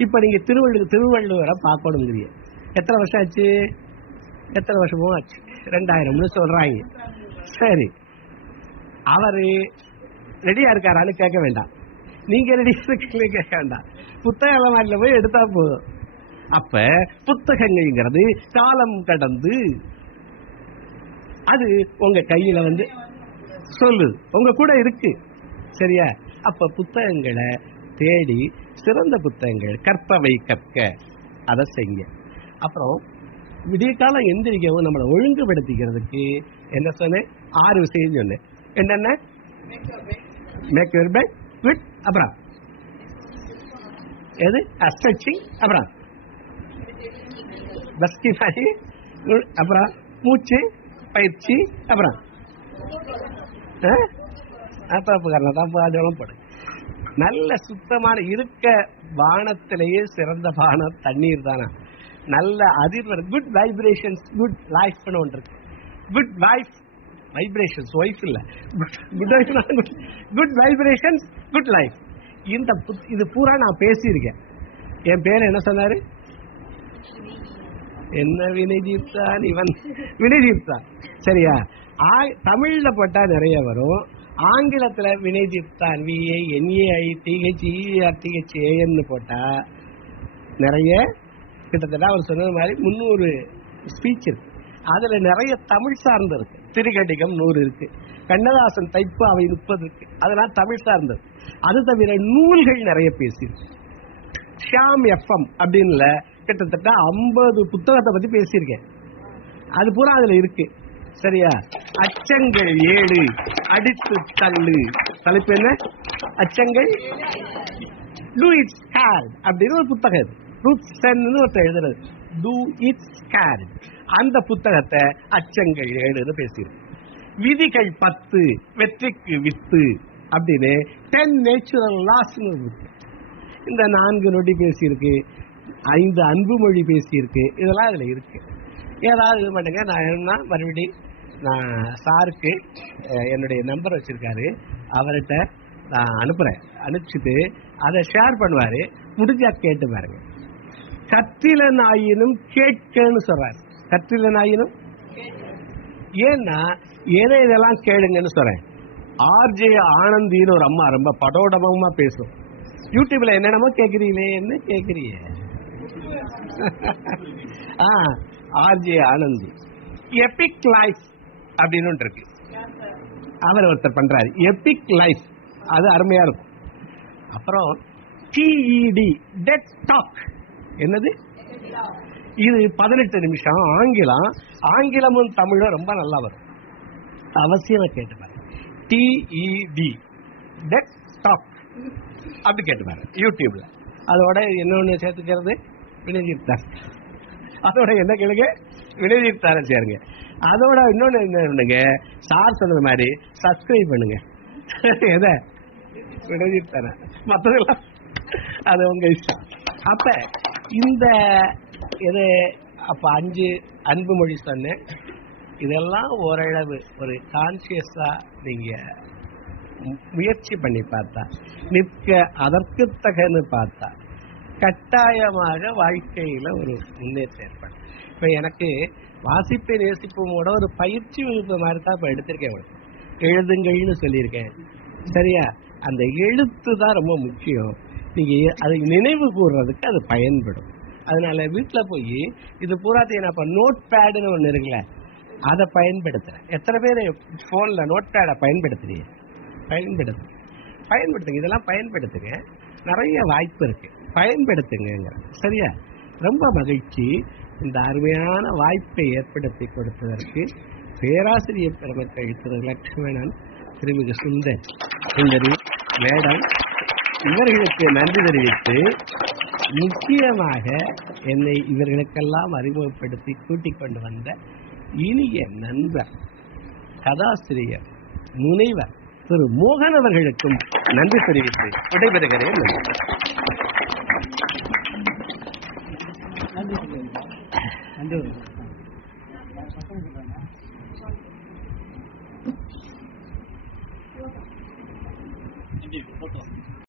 இப்ப நீங்க திருவள்ளுவரை பார்க்கணுங்கிறீங்க. எத்தனை வருஷம் ஆச்சு? எத்தனை வருஷமும் ஆச்சு? 2000 சொல்றாங்க. சரி, அவரு ரெடியா இருக்காரான்னு கேட்க வேண்டாம். நீங்க ரெடியா இருக்கீங்களே கேட்க வேண்டாம். புத்தக அலமாரியில போய் எடுத்தா போதும். அப்ப புத்தகங்கிறது காலம் கடந்து அது உங்க கையில சொல்லு உங்க கூட இருக்கு. சரியா? அப்ப புத்தகங்களை தேடி சிறந்த புத்தகங்கள், கற்பவை கற்க, அதை செய்ய. அப்புறம் விடிய காலம் எந்திரிக்கவும் நம்மளை ஒழுங்குபடுத்திக்கிறதுக்கு என்ன சொன்னேன்? 6 விஷயம் சொன்னேன். என்னென்ன? மேக் யுவர் பெட், குட், அப்புறம் எது? ஸ்ட்ரெச்சிங், அப்புறம் பஸ்கிஃபை, அப்புறம் மூச்சு பயிற்சி, அப்புறம் தப்பு போடு. நல்ல சுத்தமான இருக்க பானத்திலேயே சிறந்த பானம் தண்ணீர் தானா. நல்ல அதிர்வு, குட் வைப்ரேஷன்ஸ், குட் லைஃப் ஒன்று இருக்கு. குட் வைஃப் வைப்ரேஷன்ஸ், ஒய்ஃப் இல்ல, குட் வைப்ரேஷன்ஸ், குட் லைஃப். இந்த இது பூரா நான் பேசியிருக்கேன். என் பேர் என்ன சொன்னாரு? என்ன வினயஜீத் தான், இவன் வினயஜீத் தான். சரியா? தமிழ்ல போட்டா நிறைய வரும், ஆங்கிலத்துல வினயஜீத் தான், VINAITHERTHAN போட்டா நிறைய, கிட்டத்தட்ட அவர் சொன்னது மாதிரி 300 ஸ்பீச் இருக்கு. அதுல நிறைய தமிழ் சார்ந்து இருக்கு. திருக்கடிகம் 100 இருக்கு, கண்ணதாசன் தைப்பு அவை 30 இருக்கு, அதெல்லாம் தமிழ் சார்ந்தது. அது தவிர நூல்கள் நிறைய பேசியிருக்கு. ஷியாம் FM அப்படின்னு கிட்டத்தட்ட 50 புத்தகத்தை பத்தி பேசியிருக்கேன். அது பூரா அதுல இருக்கு. சரியா? அச்சங்கள் 7 அடித்து தள்ளு. தலைப்பு என்ன? அச்சங்கள் டூ இட் ஸ்கேர்ட் அப்படின்னு ஒரு புத்தகம். ரூத்சன்னு ஒருத்தர் எழுதுறது, டூ இட் ஸ்கேர்ட். அந்த புத்தகத்தை அச்சங்கள் 7 பேசியிருக்கு. விதிகள் 10 வெற்றிக்கு வித்து அப்படின்னு 10 நேச்சுரல் லாஸ். இந்த 4 நொடி பேசியிருக்கு, 5 அன்பு மொழி பேசியிருக்கு. இதெல்லாம் அதுல இருக்கு. ஏதாவது இது பண்ணுங்க. நான் என்ன மறுபடி நான் சாருக்கு என்னுடைய நம்பர் வச்சிருக்காரு, அவர்கிட்ட நான் அனுப்புறேன். அனுப்பிச்சுட்டு அதை ஷேர் பண்ணுவாரு. முடிஞ்சா கேட்டு பாருங்க. கத்திலன் ஆயினும் கேட்கன்னு சொல்றாரு. கத்திலன் ஆயினும், ஏன்னா எதை இதெல்லாம் கேளுங்கன்னு சொல்றேன். RJ ஆனந்தின்னு ஒரு அம்மா ரொம்ப படோடமா பேசும். யூடியூப்ல என்னென்னமோ கேக்குறீங்களே, என்ன கேக்குறீங்க? RJ ஆனந்தி எபிக் லைஃப் அப்படின்னு இருக்கு. அவர் ஒருத்தர் பண்றாரு எபிக் லைஃப், அது அருமையா இருக்கும். அப்புறம் TED டெட் டாக், என்னது இது? 18 நிமிஷம் ஆங்கிலம். ஆங்கிலமும் தமிழும் ரொம்ப நல்லா வரும், அவசியம் கேட்டு பாருங்க. TED டெட் டாக் அப்படி கேட்டு பாருங்க யூடியூப்ல. அதோட இன்னொன்னு சேர்த்துக்கிறது வினயஜீத் தார். அதோட என்ன கேளுங்க, வினயஜீத் தாரை சேருங்க. அதோட இன்னொன்னு என்ன பண்ணுங்க, சார் சொன்னது மாதிரி சப்ஸ்கிரைப் பண்ணுங்க. எதை? வினயஜீத் தாரை. மற்றதெல்லாம் அது உங்க இஷ்டம். அப்ப இந்த இது அப்ப 5 அன்பு மொழி சொன்னேன். இதெல்லாம் ஓரளவு ஒரு கான்சியஸா நீங்க முயற்சி பண்ணி பார்த்தா, நிற்க அதற்கு தகன்னு பார்த்தா, கட்டாயமாக வாழ்க்கையில ஒரு முன்னேற்றம் ஏற்படும். இப்ப எனக்கு வாசிப்பை நேசிப்போட ஒரு பயிற்சி வகுப்பு மாதிரி தான் இப்ப எடுத்திருக்கேன். எழுதுங்கள்னு சொல்லியிருக்கேன். சரியா? அந்த எழுத்து தான் ரொம்ப முக்கியம். நீங்க அதை நினைவு கூறுறதுக்கு அது பயன்படும். அதனால வீட்டுல போய் இது பூராத்தையும் நான் நோட் பேடுன்னு ஒண்ணு இருக்குல்ல, அதை பயன்படுத்துறேன். எத்தனை பேர் போன்ல நோட் பேடை பயன்படுத்துறீங்க? பயன்படுத்துங்க. இதெல்லாம் பயன்படுத்துங்க. நிறைய வாய்ப்பு இருக்கு, பயன்படுத்துங்க. சரியா? ரொம்ப மகிழ்ச்சி. இந்த அருமையான வாய்ப்பை ஏற்படுத்தி கொடுத்ததற்கு பேராசிரியர் பெருமக்கள் திரு லட்சுமணன், திருமிகு சுந்தர், சுந்தரி மேடம், இவர்களுக்கு நன்றி தெரிவித்து, முக்கியமாக என்னை இவர்களுக்கெல்லாம் அறிமுகப்படுத்தி கூட்டிக் கொண்டு வந்த இனிய நண்பர், கதாசிரியர், முனைவர் திரு மோகன் அவர்களுக்கும் நன்றி தெரிவித்து விடைபெறுகிறேன். நன்றி.